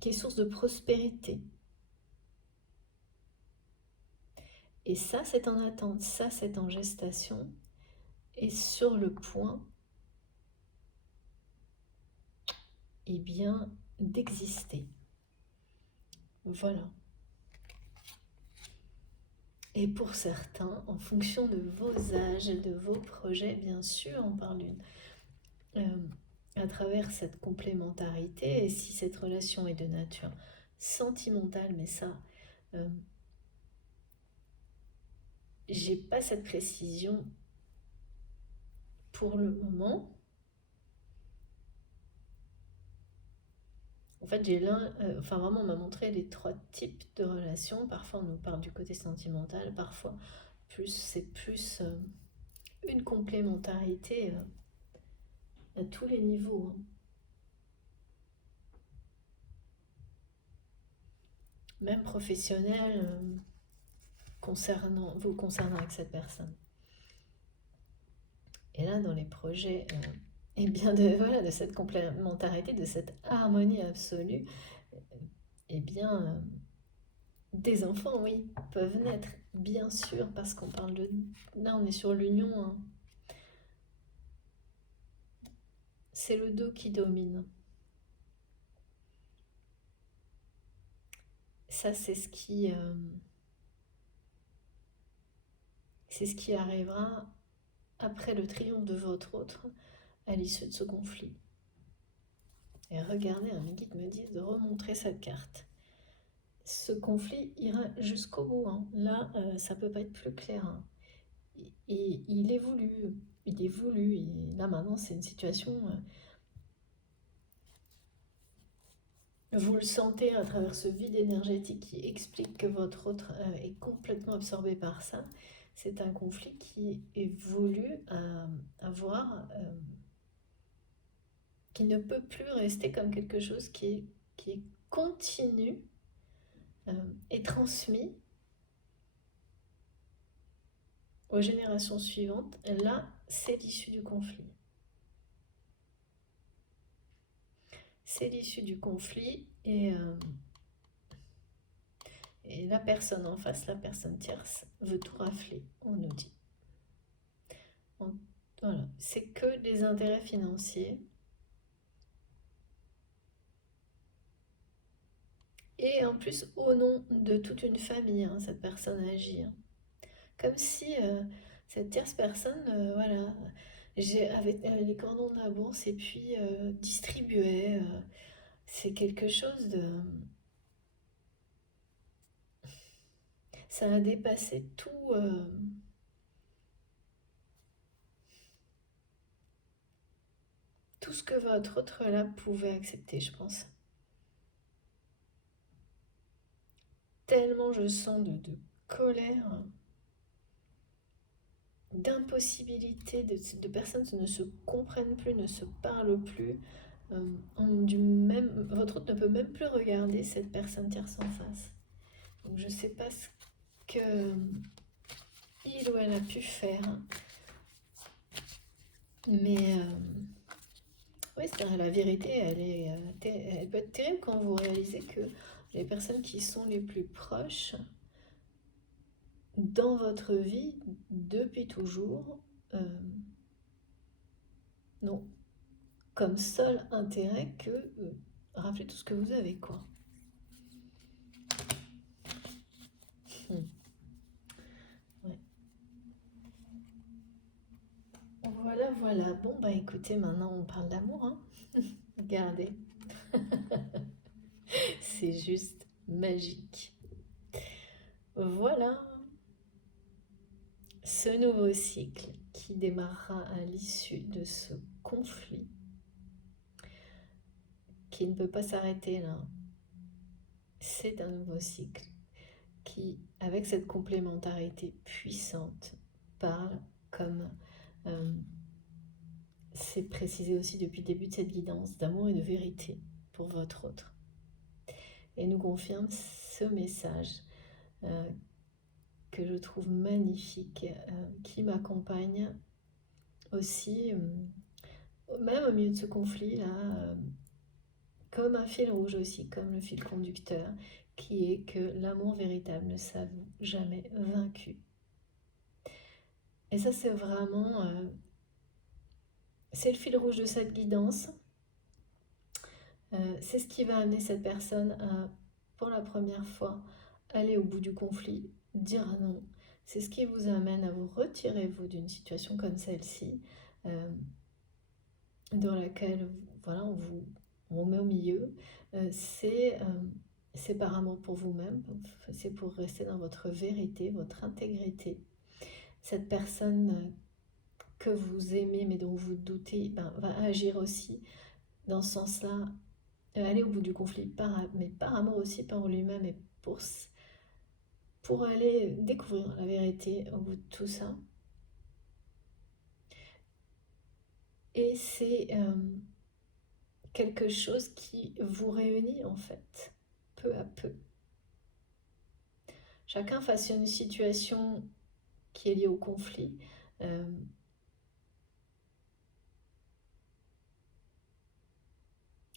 qui est source de prospérité. Et ça, c'est en attente, ça, c'est en gestation, et sur le point, eh bien, d'exister. Voilà. Et pour certains, en fonction de vos âges et de vos projets, bien sûr, on parle à travers cette complémentarité, et si cette relation est de nature sentimentale, mais ça, j'ai pas cette précision pour le moment. En fait, vraiment, on m'a montré les trois types de relations. Parfois, on nous parle du côté sentimental, parfois, c'est plus une complémentarité à tous les niveaux, hein. Même professionnel, vous concernant avec cette personne. Et là, dans les projets, et bien de cette complémentarité, de cette harmonie absolue, eh bien, des enfants, oui, peuvent naître, bien sûr, parce qu'on parle de... Là, on est sur l'union, hein. C'est le dos qui domine. Ça, c'est ce qui arrivera après le triomphe de votre autre à l'issue de ce conflit. Et regardez, mes guides me disent de remontrer cette carte. Ce conflit ira jusqu'au bout, hein. Là, ça peut pas être plus clair, hein. Et il est voulu. Il est voulu. Et là, maintenant, c'est une situation... vous le sentez à travers ce vide énergétique qui explique que votre autre est complètement absorbé par ça. C'est un conflit qui est voulu avoir... qui ne peut plus rester comme quelque chose qui est continu et transmis aux générations suivantes, là, c'est l'issue du conflit. C'est l'issue du conflit et la personne en face, la personne tierce, veut tout rafler, on nous dit. On- voilà, c'est que des intérêts financiers. Et en plus, au nom de toute une famille, hein, cette personne agit, hein. Comme si cette tierce personne, voilà, avait les cordons de la bourse et puis distribuait. C'est quelque chose de... Ça a dépassé tout ce que votre autre là pouvait accepter, je pense. Tellement je sens de colère, d'impossibilité, de personnes qui ne se comprennent plus, ne se parlent plus. Votre autre ne peut même plus regarder cette personne tierce en face. Donc je ne sais pas ce que il ou elle a pu faire, mais oui, c'est la vérité, elle peut être terrible quand vous réalisez que les personnes qui sont les plus proches dans votre vie depuis toujours n'ont comme seul intérêt que rappeler tout ce que vous avez, quoi. Hmm. Ouais. Voilà, voilà. Bon, bah écoutez, maintenant on parle d'amour, hein. Regardez, c'est juste magique. Voilà, ce nouveau cycle qui démarrera à l'issue de ce conflit, qui ne peut pas s'arrêter là. C'est un nouveau cycle qui, avec cette complémentarité puissante, parle comme euh, c'est précisé aussi depuis le début de cette guidance, d'amour et de vérité pour votre autre. Et nous confirme ce message euh, que je trouve magnifique, qui m'accompagne aussi, même au milieu de ce conflit-là, comme un fil rouge aussi, comme le fil conducteur, qui est que l'amour véritable ne s'avoue jamais vaincu. Et ça, c'est vraiment, c'est le fil rouge de cette guidance. C'est ce qui va amener cette personne à, pour la première fois, aller au bout du conflit, dire non. C'est ce qui vous amène à vous retirer, vous, d'une situation comme celle-ci, dans laquelle voilà, on met au milieu. C'est par amour pour vous-même, c'est pour rester dans votre vérité, votre intégrité. Cette personne que vous aimez mais dont vous doutez va agir aussi dans ce sens-là, aller au bout du conflit, mais par amour aussi pour lui-même et pour aller découvrir la vérité au bout de tout ça. Et c'est quelque chose qui vous réunit en fait, peu à peu. Chacun face à une situation qui est liée au conflit,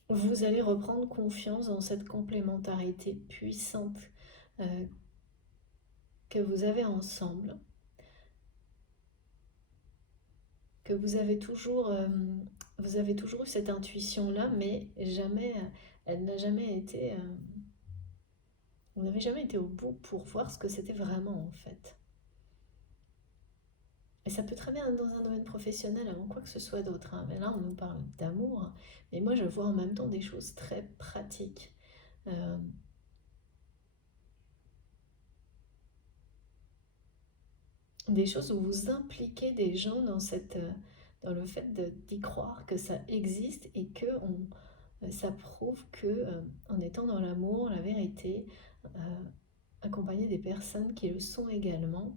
vous allez reprendre confiance dans cette complémentarité puissante que vous avez ensemble, que vous avez toujours eu cette intuition-là, mais jamais, elle n'a jamais été, vous n'avez jamais été au bout pour voir ce que c'était vraiment en fait. Et ça peut très bien être dans un domaine professionnel avant quoi que ce soit d'autre, hein. Mais là, on nous parle d'amour, mais moi, je vois en même temps des choses très pratiques. Euh, des choses où vous impliquez des gens dans le fait d'y croire que ça existe et que ça prouve que en étant dans l'amour, la vérité, accompagner des personnes qui le sont également,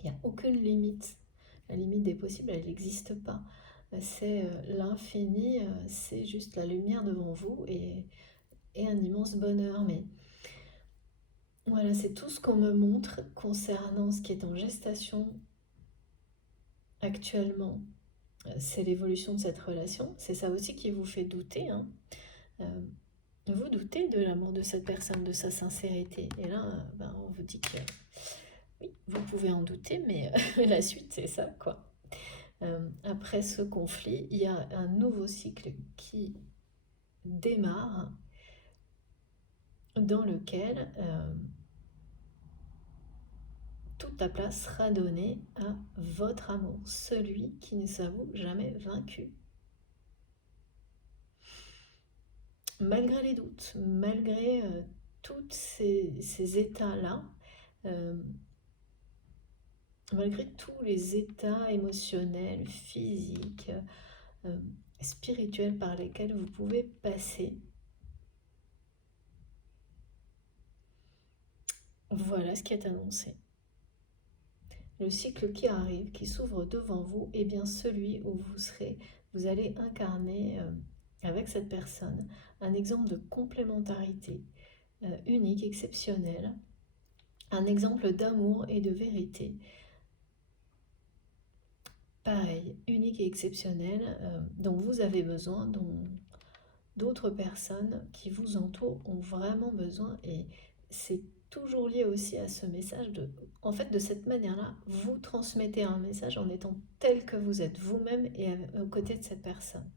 il n'y a aucune limite. La limite des possibles, elle n'existe pas. C'est l'infini, c'est juste la lumière devant vous et un immense bonheur. Mais voilà, c'est tout ce qu'on me montre concernant ce qui est en gestation actuellement, c'est l'évolution de cette relation. C'est ça aussi qui vous fait douter, hein. Vous doutez de l'amour de cette personne, de sa sincérité. Et là, on vous dit que oui, vous pouvez en douter, mais la suite, c'est ça, quoi. Après ce conflit, il y a un nouveau cycle qui démarre dans lequel toute la place sera donnée à votre amour, celui qui ne s'avoue jamais vaincu. Malgré les doutes, malgré tous ces états-là, malgré tous les états émotionnels, physiques, spirituels par lesquels vous pouvez passer, voilà ce qui est annoncé. Le cycle qui arrive, qui s'ouvre devant vous, est bien celui où vous allez incarner avec cette personne un exemple de complémentarité unique, exceptionnel, un exemple d'amour et de vérité. Pareil, unique et exceptionnel, dont vous avez besoin, dont d'autres personnes qui vous entourent ont vraiment besoin, et c'est toujours lié aussi à ce message en fait, de cette manière-là, vous transmettez un message en étant tel que vous êtes vous-même et aux côtés de cette personne.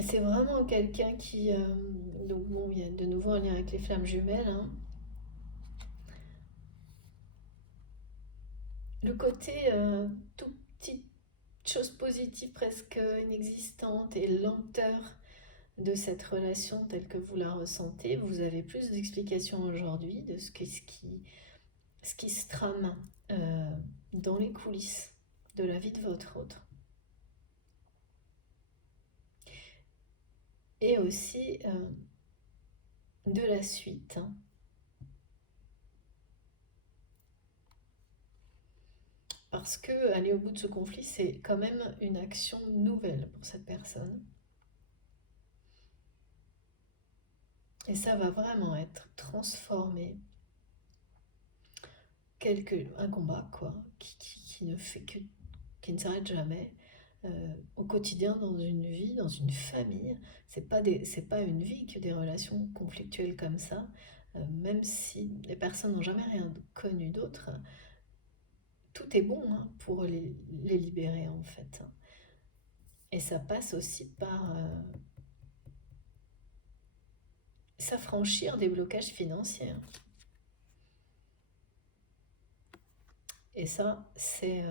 C'est vraiment quelqu'un qui... donc bon, il y a de nouveau un lien avec les flammes jumelles, hein. Le côté tout petite chose positive presque inexistante et lenteur de cette relation telle que vous la ressentez, vous avez plus d'explications aujourd'hui de ce qui se trame dans les coulisses de la vie de votre autre. Et aussi de la suite, hein. Parce que aller au bout de ce conflit, c'est quand même une action nouvelle pour cette personne. Et ça va vraiment être transformé. Un combat, quoi, qui ne fait que, qui ne s'arrête jamais. Au quotidien, dans une vie, dans une famille, c'est pas une vie que des relations conflictuelles comme ça. Même si les personnes n'ont jamais rien connu d'autre, tout est bon, hein, pour les libérer en fait. Et ça passe aussi par s'affranchir des blocages financiers. Et ça, c'est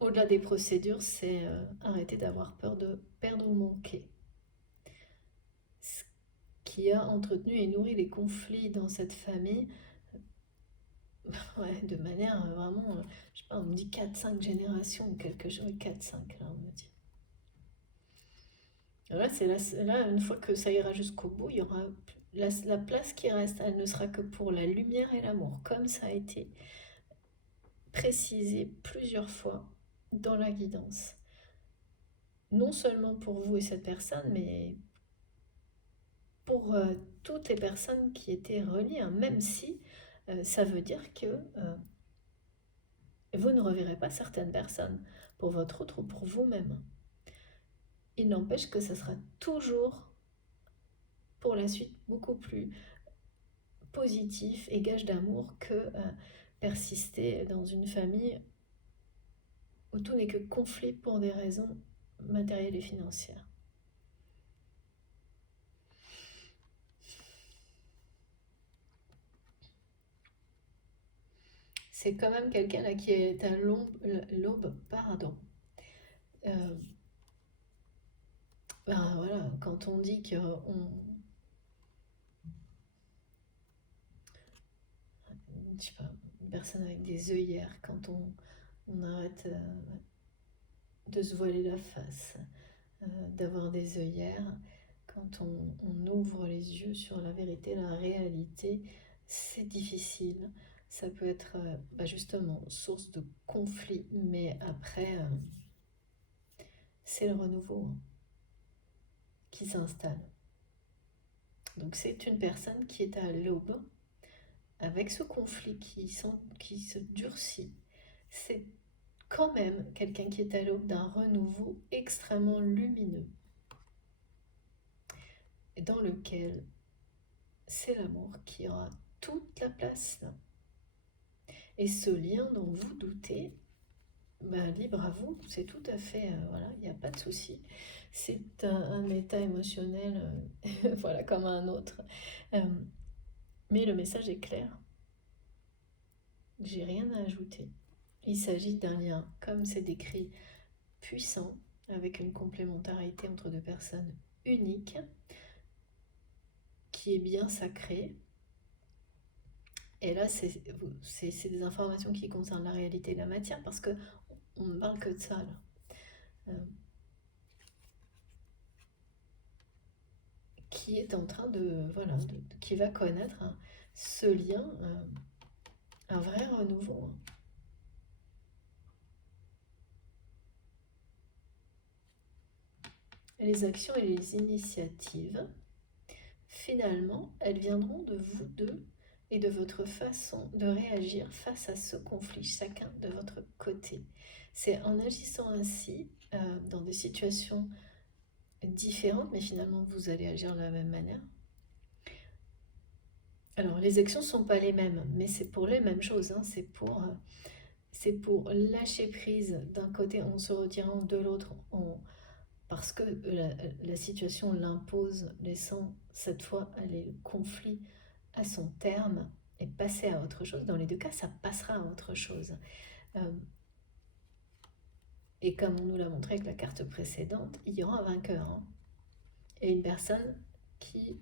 au-delà des procédures, c'est arrêter d'avoir peur de perdre ou manquer. Ce qui a entretenu et nourri les conflits dans cette famille, ouais, de manière vraiment, je sais pas, on me dit 4-5 générations ou quelque chose, 4-5 là on me dit. Là, là, une fois que ça ira jusqu'au bout, il y aura la place qui reste, elle ne sera que pour la lumière et l'amour, comme ça a été précisé plusieurs fois dans la guidance. Non seulement pour vous et cette personne, mais pour toutes les personnes qui étaient reliées, hein, même si ça veut dire que vous ne reverrez pas certaines personnes pour votre autre ou pour vous-même. Il n'empêche que ça sera toujours pour la suite beaucoup plus positif et gage d'amour que persister dans une famille où tout n'est que conflit pour des raisons matérielles et financières. C'est quand même quelqu'un là qui est à l'aube, pardon. Voilà, quand on dit je sais pas, une personne avec des œillères, quand on arrête de se voiler la face, d'avoir des œillères, quand on ouvre les yeux sur la vérité, la réalité, c'est difficile. Ça peut être justement source de conflit, mais après, c'est le renouveau, hein, qui s'installe. Donc c'est une personne qui est à l'aube avec ce conflit qui se durcit. C'est quand même quelqu'un qui est à l'aube d'un renouveau extrêmement lumineux et dans lequel c'est l'amour qui aura toute la place là. Et ce lien dont vous doutez, libre à vous, c'est tout à fait, voilà, il n'y a pas de souci. C'est un état émotionnel, voilà, comme un autre. Euh, mais le message est clair. J'ai rien à ajouter. Il s'agit d'un lien, comme c'est décrit, puissant, avec une complémentarité entre deux personnes uniques, qui est bien sacrée. Et là, c'est des informations qui concernent la réalité et la matière, parce que on ne parle que de ça, là. Euh, qui est en train de, voilà, qui va connaître ce lien, un vrai renouveau. Les actions et les initiatives, finalement, elles viendront de vous deux et de votre façon de réagir face à ce conflit, chacun de votre côté. C'est en agissant ainsi, dans des situations différentes, mais finalement vous allez agir de la même manière. Alors les actions ne sont pas les mêmes, mais c'est pour les mêmes choses, hein. C'est pour lâcher prise d'un côté en se retirant, de l'autre parce que la situation l'impose, laissant cette fois aller le conflit à son terme et passer à autre chose. Dans les deux cas, ça passera à autre chose. Et comme on nous l'a montré avec la carte précédente, il y aura un vainqueur, hein, et une personne qui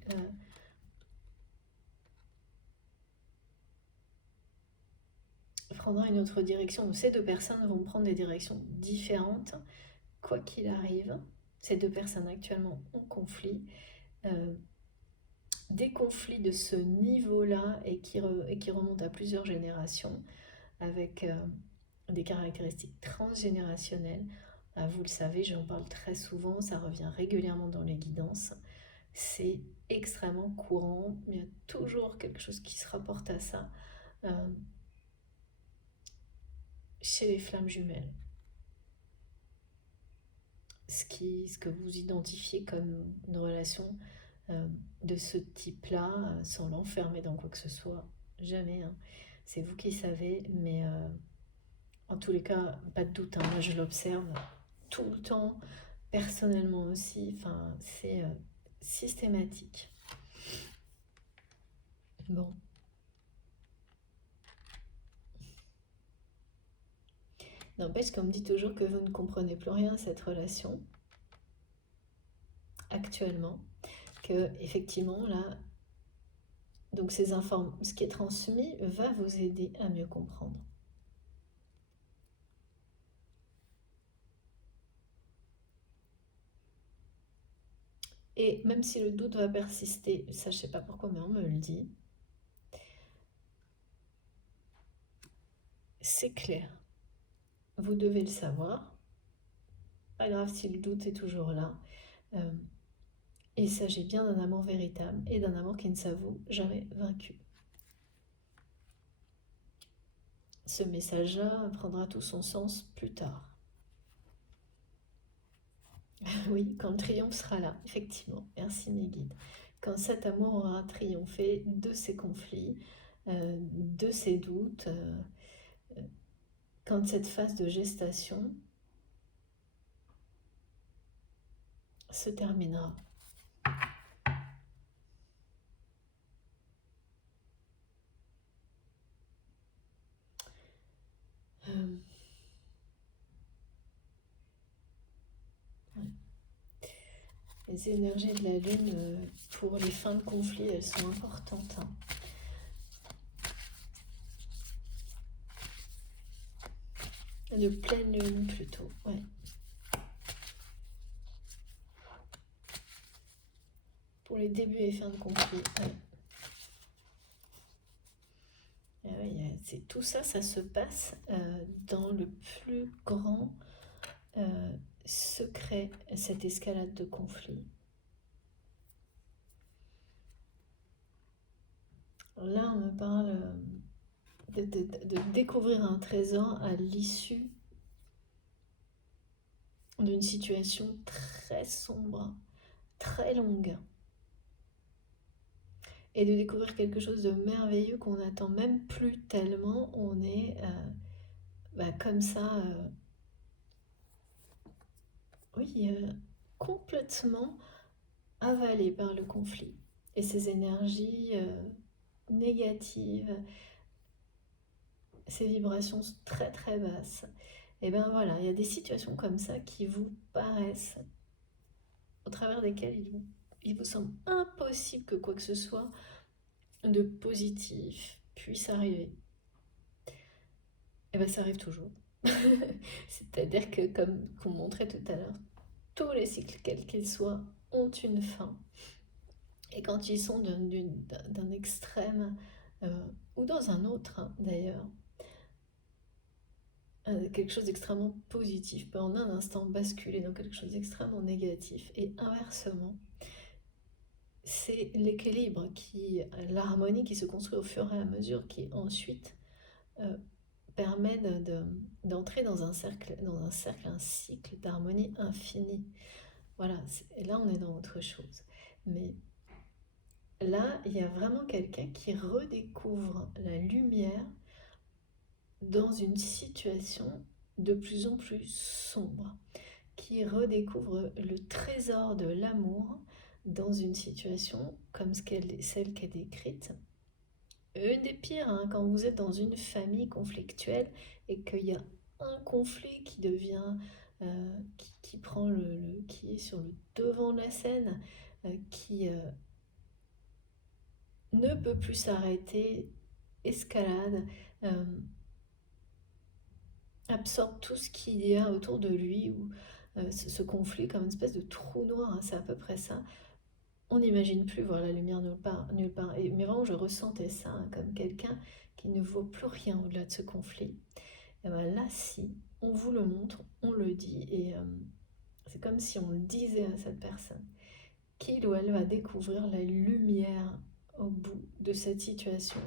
prendra une autre direction. Ces deux personnes vont prendre des directions différentes, quoi qu'il arrive. Ces deux personnes actuellement en conflit. Des conflits de ce niveau-là et qui remontent à plusieurs générations, avec des caractéristiques transgénérationnelles. Vous le savez, j'en parle très souvent, ça revient régulièrement dans les guidances. C'est extrêmement courant, il y a toujours quelque chose qui se rapporte à ça chez les flammes jumelles. Ce que vous identifiez comme une relation de ce type-là, sans l'enfermer dans quoi que ce soit, jamais, hein. C'est vous qui savez, mais en tous les cas, pas de doute, hein, moi je l'observe tout le temps, personnellement aussi, enfin, c'est systématique. Bon. N'empêche qu'on me dit toujours que vous ne comprenez plus rien à cette relation, actuellement, que effectivement, là, donc ce qui est transmis va vous aider à mieux comprendre. Et même si le doute va persister, ça je sais pas pourquoi, mais on me le dit, c'est clair. Vous devez le savoir. Pas grave si le doute est toujours là. Il s'agit bien d'un amour véritable et d'un amour qui ne s'avoue jamais vaincu. Ce message-là prendra tout son sens plus tard. Oui, quand le triomphe sera là, effectivement. Merci mes guides. Quand cet amour aura triomphé de ses conflits, de ses doutes, quand cette phase de gestation se terminera. Les énergies de la Lune, pour les fins de conflit, elles sont importantes, hein. De pleine lune plutôt, ouais. Pour les débuts et fins de conflit, ouais. Tout ça, ça se passe dans le plus grand secret, cette escalade de conflit. Là, on me parle de découvrir un trésor à l'issue d'une situation très sombre, très longue. Et de découvrir quelque chose de merveilleux qu'on n'attend même plus tellement on est comme ça, oui, complètement avalé par le conflit. Et ces énergies négatives, ces vibrations très très basses. Et bien voilà, il y a des situations comme ça qui vous paraissent, au travers desquelles il vous semble impossible que quoi que ce soit de positif puisse arriver. Et bien ça arrive toujours. C'est-à-dire que, comme qu'on montrait tout à l'heure, tous les cycles, quels qu'ils soient, ont une fin. Et quand ils sont d'un extrême, ou dans un autre d'ailleurs, quelque chose d'extrêmement positif peut en un instant basculer dans quelque chose d'extrêmement négatif. Et inversement, c'est l'équilibre, l'harmonie qui se construit au fur et à mesure, qui ensuite euh, permet d'entrer dans un cercle, un cycle d'harmonie infinie. Voilà, et là on est dans autre chose. Mais là, il y a vraiment quelqu'un qui redécouvre la lumière dans une situation de plus en plus sombre, qui redécouvre le trésor de l'amour dans une situation comme celle qu'elle décrite. Une des pires, hein, quand vous êtes dans une famille conflictuelle et qu'il y a un conflit qui devient, qui prend qui est sur le devant de la scène, qui ne peut plus s'arrêter, escalade, euh, absorbe tout ce qu'il y a autour de lui, ou ce conflit comme une espèce de trou noir, hein, c'est à peu près ça. On n'imagine plus voir la lumière nulle part, nulle part. Mais vraiment, je ressentais ça, hein, comme quelqu'un qui ne vaut plus rien au-delà de ce conflit. Et ben là, si, on vous le montre, on le dit, et c'est comme si on le disait à cette personne, qu'il ou elle va découvrir la lumière au bout de cette situation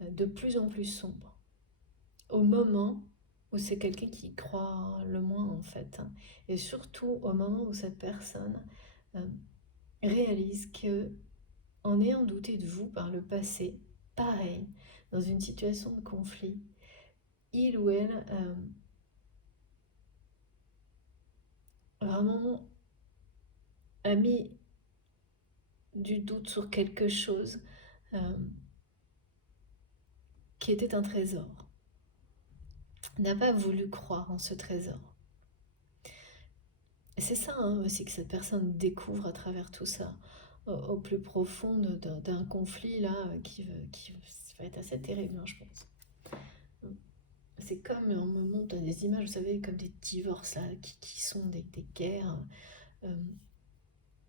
de plus en plus sombre. Au moment où c'est quelqu'un qui y croit le moins en fait, hein, et surtout au moment où cette personne euh, réalise que, en ayant douté de vous par le passé, pareil, dans une situation de conflit, il ou elle vraiment a mis du doute sur quelque chose euh, qui était un trésor, n'a pas voulu croire en ce trésor. Et c'est ça, hein, aussi, que cette personne découvre à travers tout ça, au plus profond d'un conflit là, qui va être assez terrible, hein, je pense. C'est comme on me montre des images, vous savez, comme des divorces là, qui sont des guerres. euh,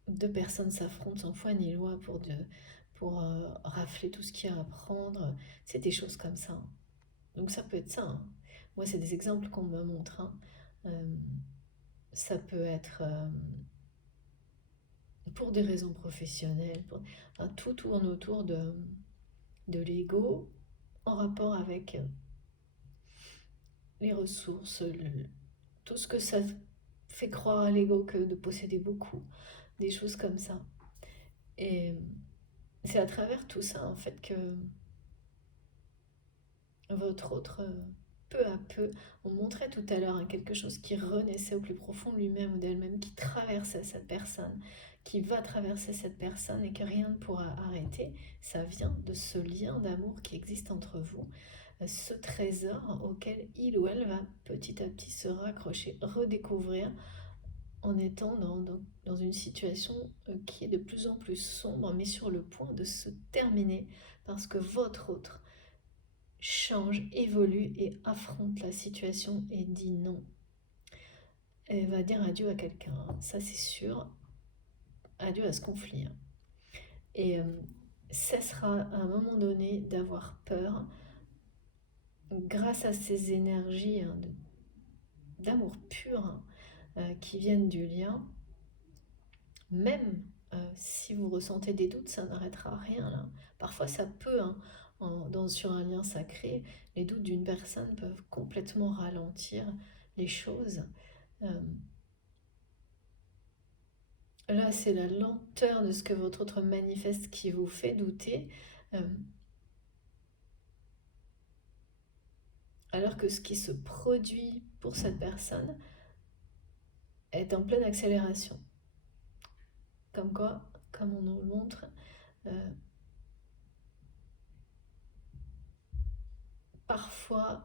Deux personnes s'affrontent sans foi ni loi pour rafler tout ce qu'il y a à prendre. C'est des choses comme ça, hein. Donc ça peut être ça, hein. Moi, c'est des exemples qu'on me montre, hein. Euh, Ça peut être pour des raisons professionnelles. Enfin, tout tourne autour de l'ego, en rapport avec les ressources, tout ce que ça fait croire à l'ego que de posséder beaucoup, des choses comme ça. Et c'est à travers tout ça, en fait, que votre autre, peu à peu, on montrait tout à l'heure, hein, quelque chose qui renaissait au plus profond de lui-même ou d'elle-même, qui traversait cette personne, qui va traverser cette personne, et que rien ne pourra arrêter. Ça vient de ce lien d'amour qui existe entre vous, ce trésor auquel il ou elle va petit à petit se raccrocher, redécouvrir, en étant dans une situation qui est de plus en plus sombre, mais sur le point de se terminer, parce que votre autre change, évolue et affronte la situation et dit non. Elle va dire adieu à quelqu'un, hein, ça c'est sûr, adieu à ce conflit, hein. Et cessera à un moment donné d'avoir peur, grâce à ces énergies, hein, d'amour pur, hein, qui viennent du lien, même si vous ressentez des doutes, ça n'arrêtera rien là. Parfois ça peut, hein, sur un lien sacré, les doutes d'une personne peuvent complètement ralentir les choses. Euh, Là, c'est la lenteur de ce que votre autre manifeste qui vous fait douter, euh, alors que ce qui se produit pour cette personne est en pleine accélération. Comme quoi, comme on nous le montre, parfois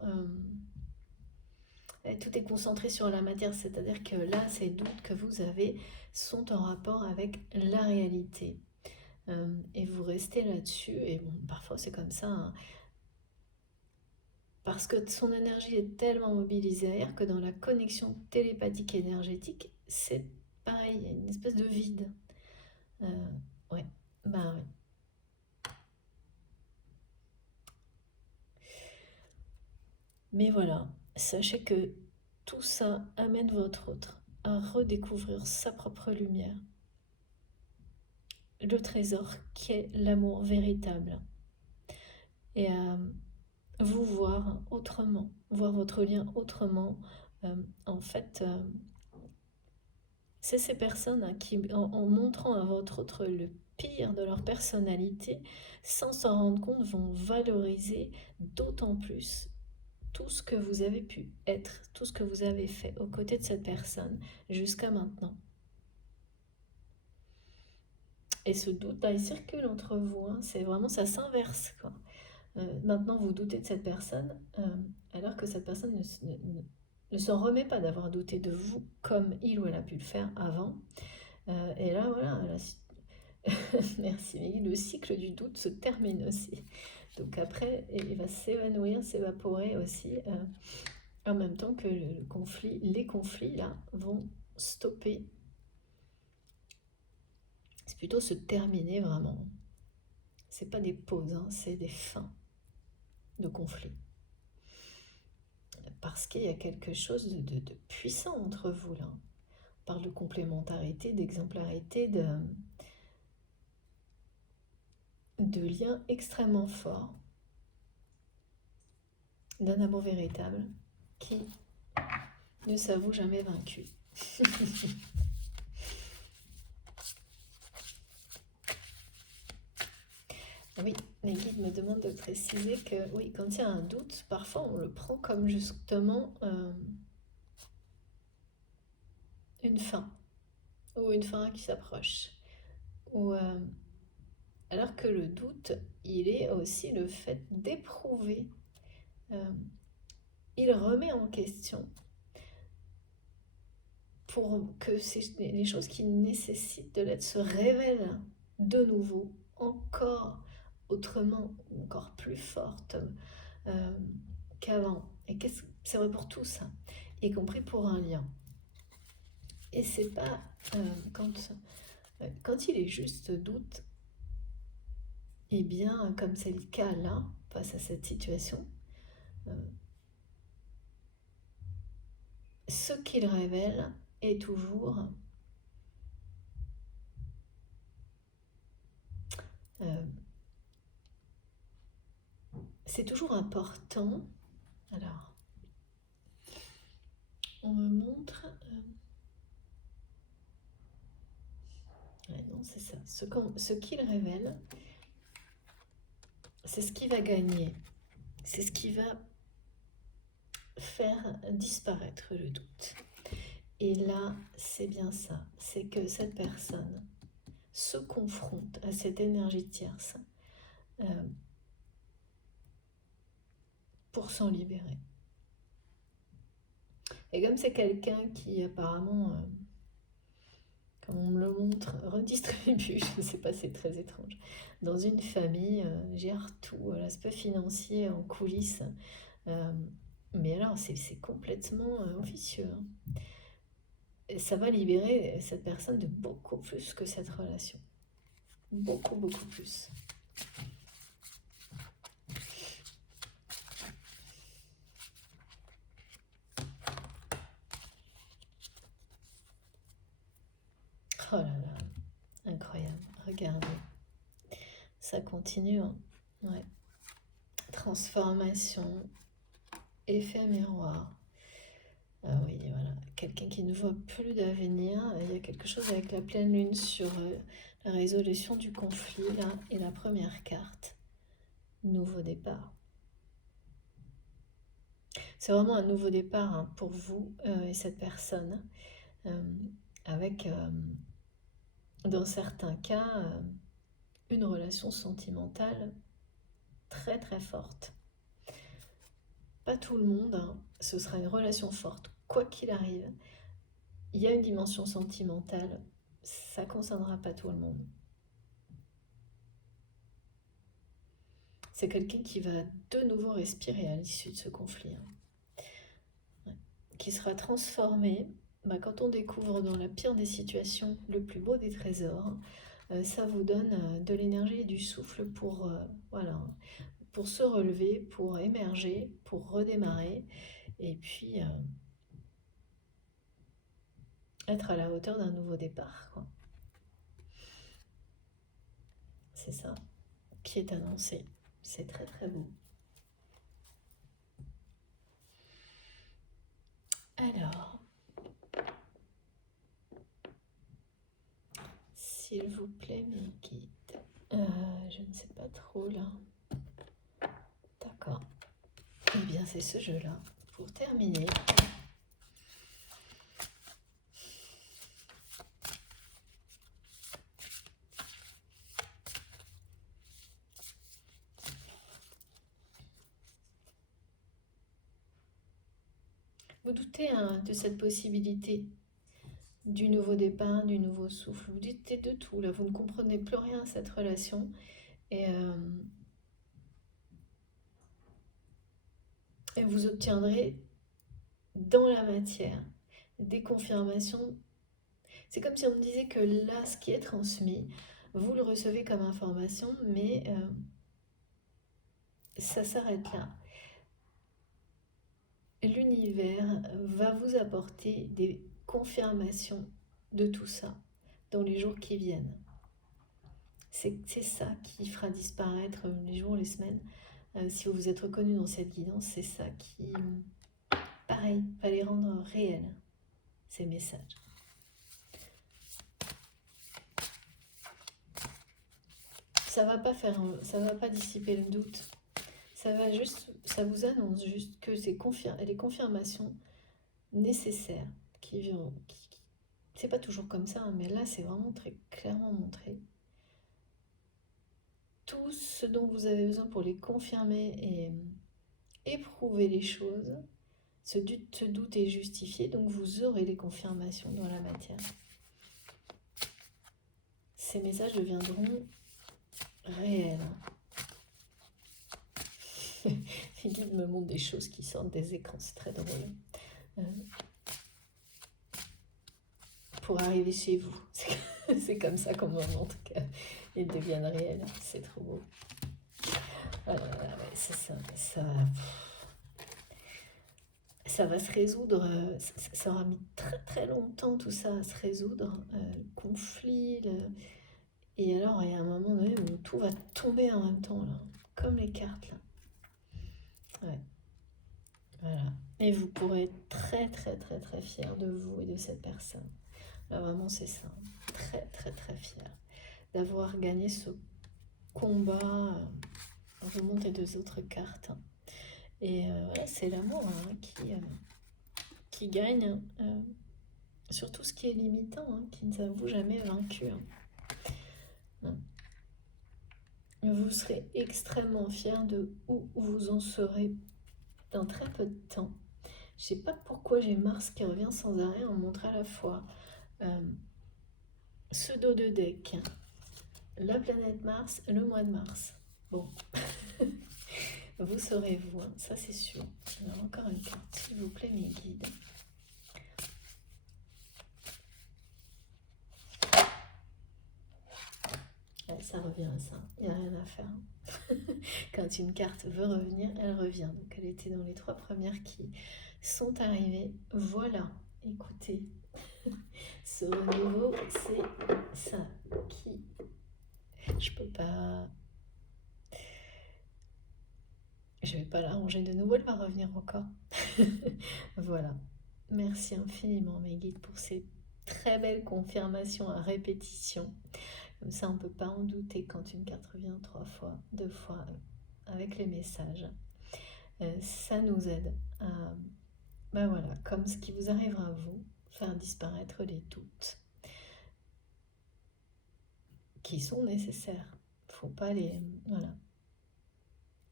tout est concentré sur la matière, c'est-à-dire que là, ces doutes que vous avez sont en rapport avec la réalité. Et vous restez là-dessus, et bon, parfois c'est comme ça, hein, parce que son énergie est tellement mobilisée ailleurs que dans la connexion télépathique énergétique, c'est pareil, il y a une espèce de vide. Ouais, bah oui. Mais voilà, sachez que tout ça amène votre autre à redécouvrir sa propre lumière, le trésor qui est l'amour véritable, et à vous voir autrement, voir votre lien autrement. En fait, c'est ces personnes, hein, qui, en montrant à votre autre le pire de leur personnalité, sans s'en rendre compte, vont valoriser d'autant plus tout ce que vous avez pu être, tout ce que vous avez fait aux côtés de cette personne jusqu'à maintenant. Et ce doute, là, il circule entre vous, hein, c'est vraiment, ça s'inverse, quoi. Maintenant, vous doutez de cette personne, alors que cette personne ne s'en remet pas d'avoir douté de vous comme il ou elle a pu le faire avant. Et là, voilà, merci Maggie, le cycle du doute se termine aussi. Donc après, il va s'évanouir, s'évaporer aussi, en même temps que les conflits là vont stopper. C'est plutôt se terminer vraiment. C'est pas des pauses, hein, c'est des fins de conflit. Parce qu'il y a quelque chose de puissant entre vous là. On parle de complémentarité, d'exemplarité, de liens extrêmement forts, d'un amour véritable qui ne s'avoue jamais vaincu. Oui, les guides me demandent de préciser que oui, quand il y a un doute, parfois on le prend comme justement une fin, ou une fin qui s'approche. Ou, alors que le doute, il est aussi le fait d'éprouver. Il remet en question pour que les choses qui nécessitent de l'être se révèlent de nouveau, encore autrement, encore plus fortes qu'avant. Et c'est vrai pour tout ça, y compris pour un lien. Et c'est pas quand il est juste doute, et bien comme c'est le cas là, face à cette situation, ce qu'il révèle est toujours c'est toujours important. Alors, on me montre. Ouais, non, c'est ça. Ce qu'il révèle, c'est ce qui va gagner. C'est ce qui va faire disparaître le doute. Et là, c'est bien ça. C'est que cette personne se confronte à cette énergie tierce pour s'en libérer. Et comme c'est quelqu'un qui apparemment, comme on me le montre, redistribue, je ne sais pas, c'est très étrange, dans une famille, gère tout, l'aspect financier en coulisses, mais alors c'est complètement officieux, hein. Et ça va libérer cette personne de beaucoup plus que cette relation. Beaucoup, beaucoup plus. Oh là là, incroyable. regardez. Ça continue, hein. Ouais. Transformation, effet miroir. Ah oui, voilà. Quelqu'un qui ne voit plus d'avenir. Il y a quelque chose avec la pleine lune sur la résolution du conflit, là. Et la première carte, nouveau départ. C'est vraiment un nouveau départ, hein, pour vous et cette personne. Avec, dans certains cas, une relation sentimentale très très forte. Pas tout le monde, hein, ce sera une relation forte, quoi qu'il arrive. Il y a une dimension sentimentale, ça ne concernera pas tout le monde. C'est quelqu'un qui va de nouveau respirer à l'issue de ce conflit, hein. Ouais. Qui sera transformé. Quand on découvre dans la pire des situations le plus beau des trésors, ça vous donne de l'énergie et du souffle pour, voilà, pour se relever, pour émerger, pour redémarrer, et puis être à la hauteur d'un nouveau départ, quoi. C'est ça qui est annoncé. C'est très très beau. Alors, s'il vous plaît, mes guides. Je ne sais pas trop là. D'accord. Eh bien, c'est ce jeu-là. Pour terminer, vous doutez, hein, de cette possibilité du nouveau départ, du nouveau souffle. Vous doutez de tout, là. Vous ne comprenez plus rien à cette relation. Et vous obtiendrez dans la matière des confirmations. C'est comme si on me disait que là, ce qui est transmis, vous le recevez comme information, mais ça s'arrête là. L'univers va vous apporter des confirmations de tout ça dans les jours qui viennent. C'est ça qui fera disparaître les jours, les semaines. Si vous vous êtes reconnu dans cette guidance, c'est ça qui, pareil, va les rendre réels, ces messages. Ça va pas dissiper le doute. Ça vous annonce juste que c'est les confirmations nécessaires c'est pas toujours comme ça, hein, mais là c'est vraiment très clairement montré. Tout ce dont vous avez besoin pour les confirmer et éprouver les choses, ce doute est justifié, donc vous aurez les confirmations dans la matière. Ces messages deviendront réels. Les guides me montrent des choses qui sortent des écrans, c'est très drôle. Pour arriver chez vous. C'est comme ça qu'on me montre qu'ils deviennent réels. C'est trop beau. Ouais, c'est ça. Ça va se résoudre. Ça aura mis très très longtemps tout ça à se résoudre. Le conflit. Et alors, il y a un moment donné où tout va tomber en même temps, là. Comme les cartes, là. Ouais. Voilà. Et vous pourrez être très très très très fiers de vous et de cette personne. Là, vraiment, c'est ça. Très très très fier d'avoir gagné ce combat. Je vous montre les deux autres cartes. Et voilà, c'est l'amour, hein, qui gagne sur tout ce qui est limitant, hein, qui ne s'avoue jamais vaincu. Vous serez extrêmement fiers de où vous en serez dans très peu de temps. Je sais pas pourquoi j'ai Mars qui revient sans arrêt. On montre à la fois ce dos de deck, la planète Mars, le mois de mars. Bon, vous saurez vous, hein, ça c'est sûr. Alors encore une carte, s'il vous plaît, mes guides. Ouais, ça revient à ça, il n'y a rien à faire. Quand une carte veut revenir, elle revient. Donc elle était dans les 3 premières qui sont arrivées. Voilà, écoutez, ce renouveau, c'est ça qui Je peux pas... Je vais pas l'arranger de nouveau, elle va revenir encore. Voilà. Merci infiniment mes guides pour ces très belles confirmations à répétition. Comme ça, on ne peut pas en douter quand une carte revient 3 fois, 2 fois avec les messages. Ça nous aide à, ben voilà, comme ce qui vous arrivera à vous, faire disparaître les doutes qui sont nécessaires. Faut pas les... Voilà.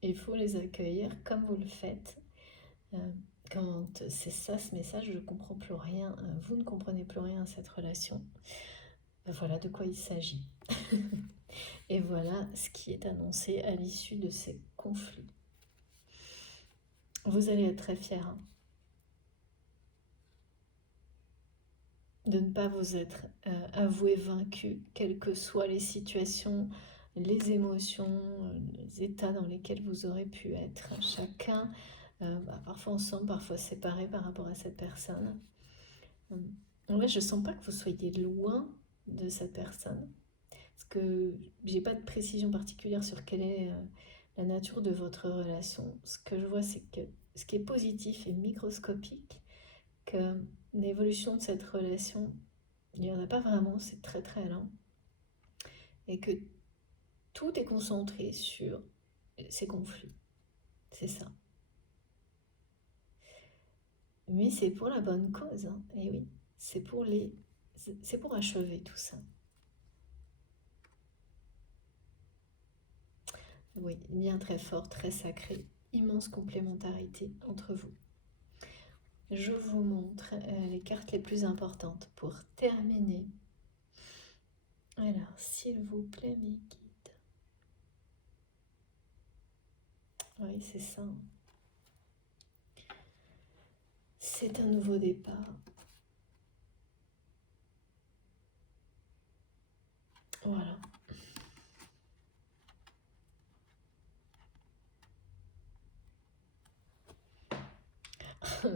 Il faut les accueillir comme vous le faites. Quand c'est ça ce message, je ne comprends plus rien, vous ne comprenez plus rien à cette relation. Voilà de quoi il s'agit. Et voilà ce qui est annoncé à l'issue de ces conflits. Vous allez être très fiers de ne pas vous être avoué vaincu, quelles que soient les situations, les émotions, les états dans lesquels vous aurez pu être. Chacun, parfois ensemble, parfois séparés par rapport à cette personne. En vrai, je ne sens pas que vous soyez loin de cette personne, parce que j'ai pas de précision particulière sur quelle est la nature de votre relation. Ce que je vois, c'est que ce qui est positif est microscopique, que l'évolution de cette relation, il n'y en a pas vraiment, c'est très très lent, et que tout est concentré sur ces conflits. C'est ça. Mais c'est pour la bonne cause, hein. Et oui, c'est pour achever tout ça. Oui, lien très fort, très sacré, immense complémentarité entre vous. Je vous montre les cartes les plus importantes pour terminer. Alors, s'il vous plaît, mes guides. Oui, c'est ça. C'est un nouveau départ. Voilà.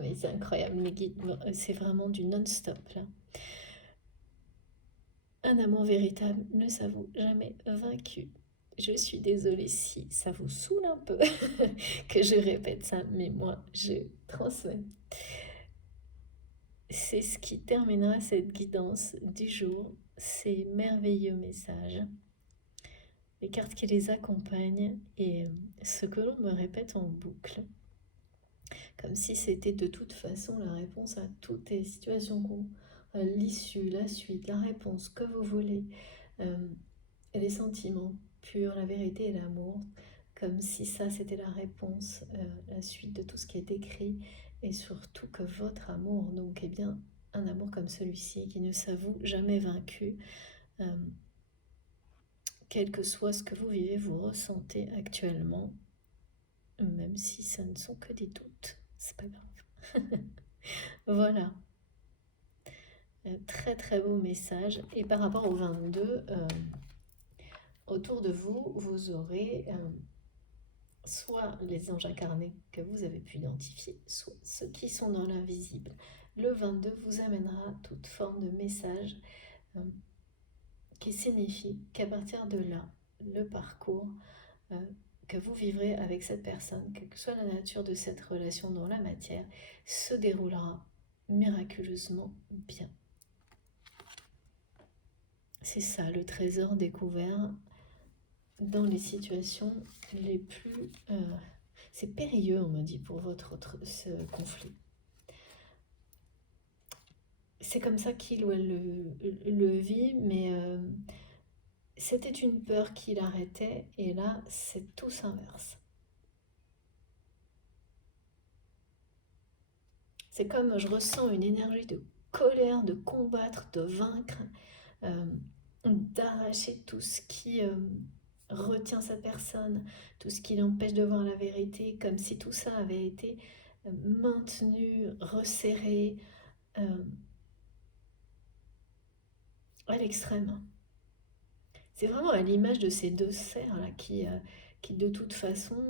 Mais c'est incroyable, mes guides. C'est vraiment du non-stop, là. Un amour véritable ne s'avoue jamais vaincu. Je suis désolée si ça vous saoule un peu que je répète ça, mais moi, je transmets. C'est ce qui terminera cette guidance du jour, ces merveilleux messages, les cartes qui les accompagnent et ce que l'on me répète en boucle, comme si c'était de toute façon la réponse à toutes les situations, l'issue, la suite, la réponse que vous voulez, les sentiments purs, la vérité et l'amour, comme si ça c'était la réponse, la suite de tout ce qui est écrit, et surtout que votre amour, donc eh bien un amour comme celui-ci qui ne s'avoue jamais vaincu, quel que soit ce que vous vivez, vous ressentez actuellement, même si ça ne sont que des doutes, c'est pas grave. Voilà, très très beau message. Et par rapport au 22, autour de vous, vous aurez soit les anges incarnés que vous avez pu identifier, soit ceux qui sont dans l'invisible. Le 22 vous amènera toute forme de message qui signifie qu'à partir de là, le parcours que vous vivrez avec cette personne, quelle que soit la nature de cette relation dans la matière, se déroulera miraculeusement bien. C'est ça le trésor découvert dans les situations les plus... c'est périlleux, on me dit, pour ce conflit. C'est comme ça qu'il ou elle le vit, mais c'était une peur qui l'arrêtait, et là, c'est tout s'inverse. C'est comme je ressens une énergie de colère, de combattre, de vaincre, d'arracher tout ce qui retient sa personne, tout ce qui l'empêche de voir la vérité, comme si tout ça avait été maintenu, resserré à l'extrême. C'est vraiment à l'image de ces deux cerfs là, qui de toute façon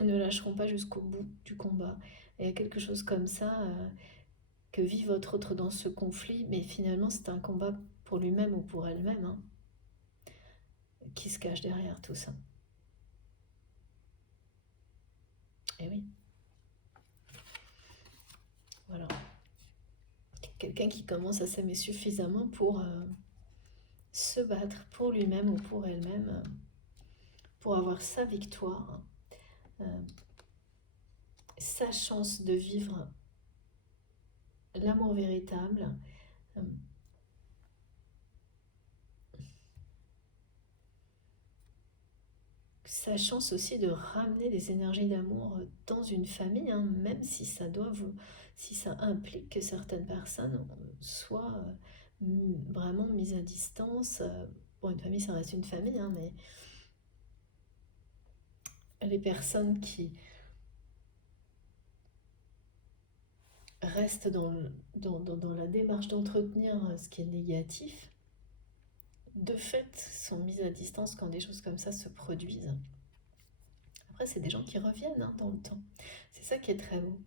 ne lâcheront pas jusqu'au bout du combat. Et il y a quelque chose comme ça que vit votre autre dans ce conflit, mais finalement c'est un combat pour lui-même ou pour elle-même, hein. qui se cache derrière tout ça. Et oui, voilà. Quelqu'un qui commence à s'aimer suffisamment pour se battre pour lui-même ou pour elle-même, pour avoir sa victoire, sa chance de vivre l'amour véritable, sa chance aussi de ramener des énergies d'amour dans une famille, hein, même si ça si ça implique que certaines personnes soient vraiment mises à distance. Bon, une famille, ça reste une famille, hein, mais les personnes qui restent dans la démarche d'entretenir ce qui est négatif, de fait, sont mises à distance quand des choses comme ça se produisent. Après, c'est des gens qui reviennent hein, dans le temps. C'est ça qui est très beau.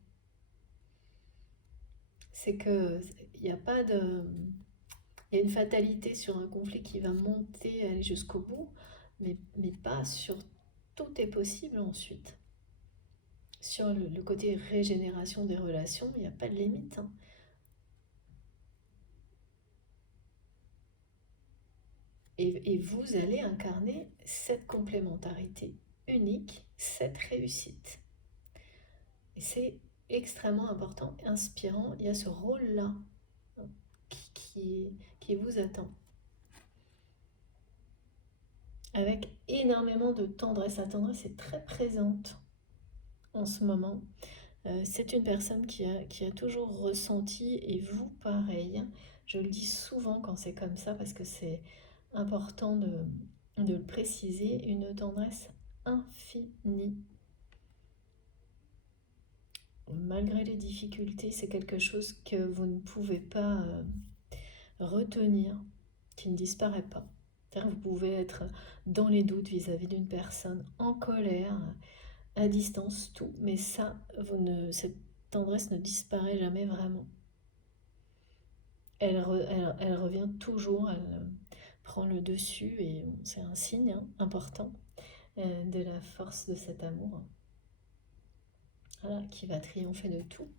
C'est que il n'y a pas de... Il y a une fatalité sur un conflit qui va monter, aller jusqu'au bout, mais pas sur tout est possible ensuite. Sur le côté régénération des relations, il n'y a pas de limite. Hein. Et vous allez incarner cette complémentarité unique, cette réussite. Et c'est extrêmement important, inspirant. Il y a ce rôle-là qui vous attend. Avec énormément de tendresse. La tendresse est très présente en ce moment. C'est une personne qui a toujours ressenti, et vous pareil. Je le dis souvent quand c'est comme ça parce que c'est important de le préciser, une tendresse infinie. Malgré les difficultés, c'est quelque chose que vous ne pouvez pas retenir, qui ne disparaît pas. C'est-à-dire que vous pouvez être dans les doutes vis-à-vis d'une personne, en colère, à distance, tout. Mais ça, cette tendresse ne disparaît jamais vraiment. Elle revient toujours, elle prend le dessus et c'est un signe hein, important de la force de cet amour. Voilà, qui va triompher de tout.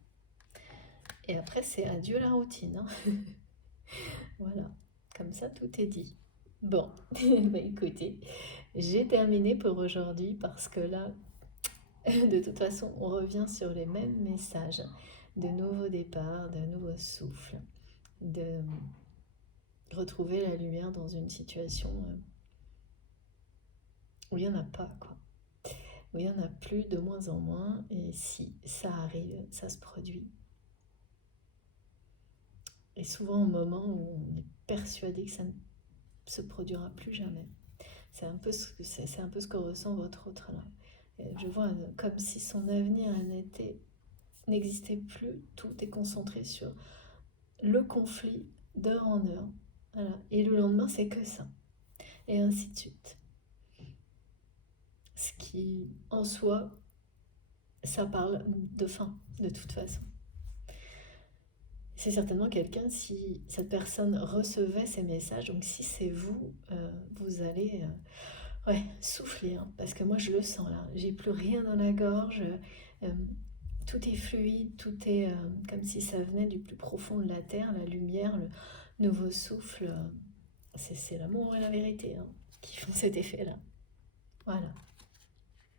Et après, c'est adieu la routine. Hein. Voilà, comme ça, tout est dit. Bon, bah écoutez, j'ai terminé pour aujourd'hui parce que là, de toute façon, on revient sur les mêmes messages de nouveaux départs, de nouveaux souffles, de retrouver la lumière dans une situation où il n'y en a pas, quoi. Où il n'y en a plus de moins en moins, et si ça arrive, ça se produit. Et souvent au moment où on est persuadé que ça ne se produira plus jamais. C'est un peu ce que ressent votre autre là. Je vois comme si son avenir n'existait plus, tout est concentré sur le conflit d'heure en heure. Voilà. Et le lendemain, c'est que ça. Et ainsi de suite. Ce qui, en soi, ça parle de fin, de toute façon. C'est certainement quelqu'un, si cette personne recevait ces messages, donc si c'est vous, vous allez souffler, hein, parce que moi je le sens là, j'ai plus rien dans la gorge, tout est fluide, tout est comme si ça venait du plus profond de la terre, la lumière, le nouveau souffle, c'est l'amour et la vérité hein, qui font cet effet-là. Voilà,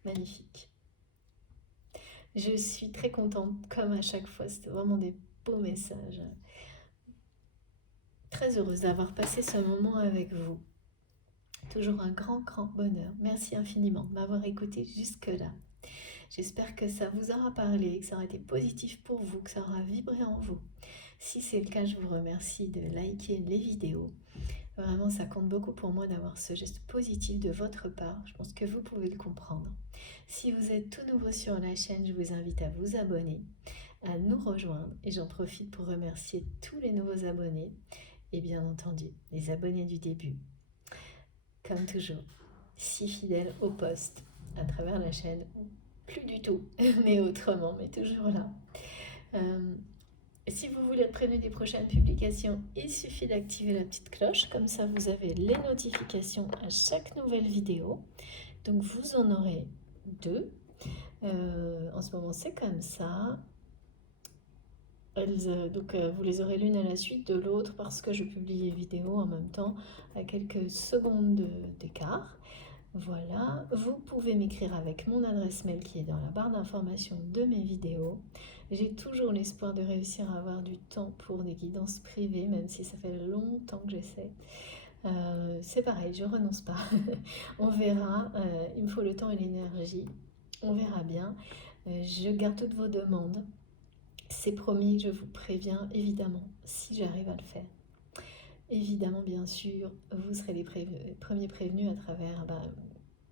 magnifique. Je suis très contente, comme à chaque fois, c'était vraiment des beaux messages. Très heureuse d'avoir passé ce moment avec vous. Toujours un grand, grand bonheur. Merci infiniment de m'avoir écouté jusque-là. J'espère que ça vous aura parlé, que ça aura été positif pour vous, que ça aura vibré en vous. Si c'est le cas, je vous remercie de liker les vidéos. Vraiment, ça compte beaucoup pour moi d'avoir ce geste positif de votre part. Je pense que vous pouvez le comprendre. Si vous êtes tout nouveau sur la chaîne, je vous invite à vous abonner, à nous rejoindre. Et j'en profite pour remercier tous les nouveaux abonnés et bien entendu les abonnés du début. Comme toujours, si fidèles au poste à travers la chaîne, plus du tout, mais autrement, mais toujours là. Si vous voulez être prévenu des prochaines publications, il suffit d'activer la petite cloche, comme ça vous avez les notifications à chaque nouvelle vidéo. Donc vous en aurez 2. En ce moment c'est comme ça. Vous les aurez l'une à la suite de l'autre parce que je publie les vidéos en même temps à quelques secondes d'écart. Voilà, vous pouvez m'écrire avec mon adresse mail qui est dans la barre d'information de mes vidéos. J'ai toujours l'espoir de réussir à avoir du temps pour des guidances privées, même si ça fait longtemps que j'essaie. C'est pareil, je renonce pas. On verra, il me faut le temps et l'énergie. On verra bien. Je garde toutes vos demandes. C'est promis, je vous préviens, évidemment, si j'arrive à le faire. Évidemment, bien sûr, vous serez les premiers prévenus à travers,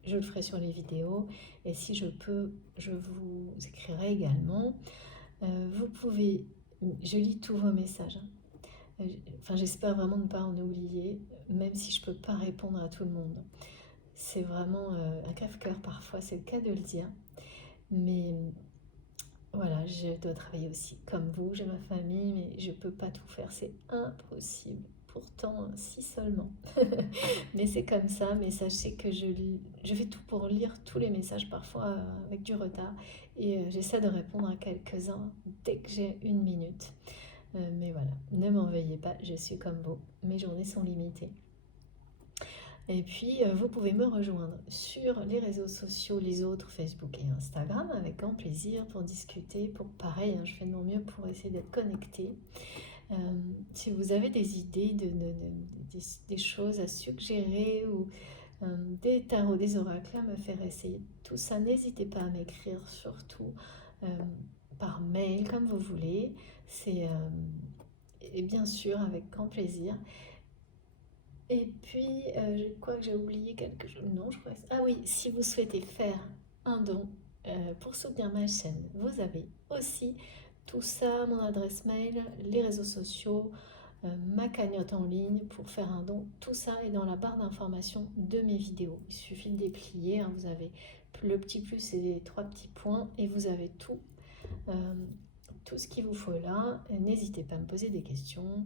je le ferai sur les vidéos, et si je peux, je vous écrirai également. Vous pouvez, je lis tous vos messages, hein. Enfin, j'espère vraiment ne pas en oublier, même si je ne peux pas répondre à tout le monde. C'est vraiment un crève-cœur parfois, c'est le cas de le dire, mais voilà, je dois travailler aussi comme vous, j'ai ma famille, mais je ne peux pas tout faire, c'est impossible. Pourtant, si seulement. Mais c'est comme ça, mais sachez que je fais tout pour lire tous les messages, parfois avec du retard, et j'essaie de répondre à quelques-uns dès que j'ai une minute. Mais voilà, ne m'en veuillez pas, je suis comme vous, mes journées sont limitées. Et puis, vous pouvez me rejoindre sur les réseaux sociaux, les autres, Facebook et Instagram, avec grand plaisir pour discuter. Pour pareil, hein, je fais de mon mieux pour essayer d'être connectée. Si vous avez des idées, des choses à suggérer ou des tarots, des oracles à me faire essayer, tout ça, n'hésitez pas à m'écrire, surtout par mail, comme vous voulez. Et bien sûr, avec grand plaisir. Et puis, je crois que j'ai oublié quelque chose. Non, je crois que... Ah oui, si vous souhaitez faire un don pour soutenir ma chaîne, vous avez aussi tout ça, mon adresse mail, les réseaux sociaux, ma cagnotte en ligne pour faire un don. Tout ça est dans la barre d'information de mes vidéos. Il suffit de déplier, hein, vous avez le petit plus et les 3 petits points et vous avez tout, tout ce qu'il vous faut là. N'hésitez pas à me poser des questions.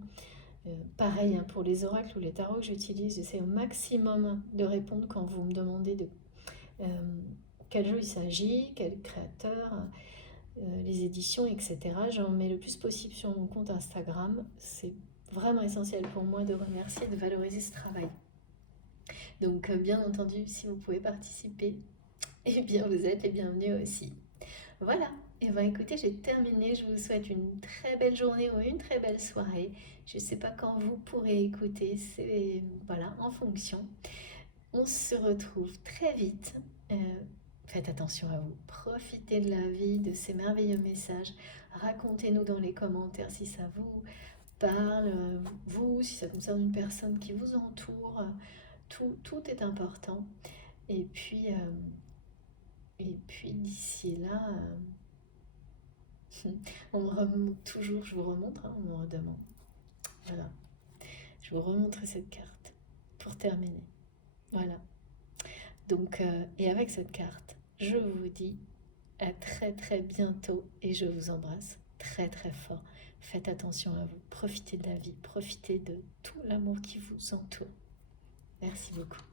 Pareil, hein, pour les oracles ou les tarots que j'utilise, j'essaie au maximum de répondre quand vous me demandez de quel jeu il s'agit, quel créateur, les éditions, etc. J'en mets le plus possible sur mon compte Instagram. C'est vraiment essentiel pour moi de remercier et de valoriser ce travail. Donc, bien entendu, si vous pouvez participer, eh bien, vous êtes les bienvenus aussi. Voilà, et bien écoutez, j'ai terminé. Je vous souhaite une très belle journée ou une très belle soirée. Je ne sais pas quand vous pourrez écouter, c'est voilà, en fonction. On se retrouve très vite. Faites attention à vous. Profitez de la vie, de ces merveilleux messages. Racontez-nous dans les commentaires si ça vous parle, vous, si ça concerne une personne qui vous entoure. Tout est important. Et puis d'ici là, on me remonte toujours, je vous remontre, hein, on me redemande. Voilà, je vous remontrer cette carte pour terminer. Voilà. Donc, et avec cette carte, je vous dis à très très bientôt et je vous embrasse très très fort. Faites attention à vous, profitez de la vie, profitez de tout l'amour qui vous entoure. Merci beaucoup.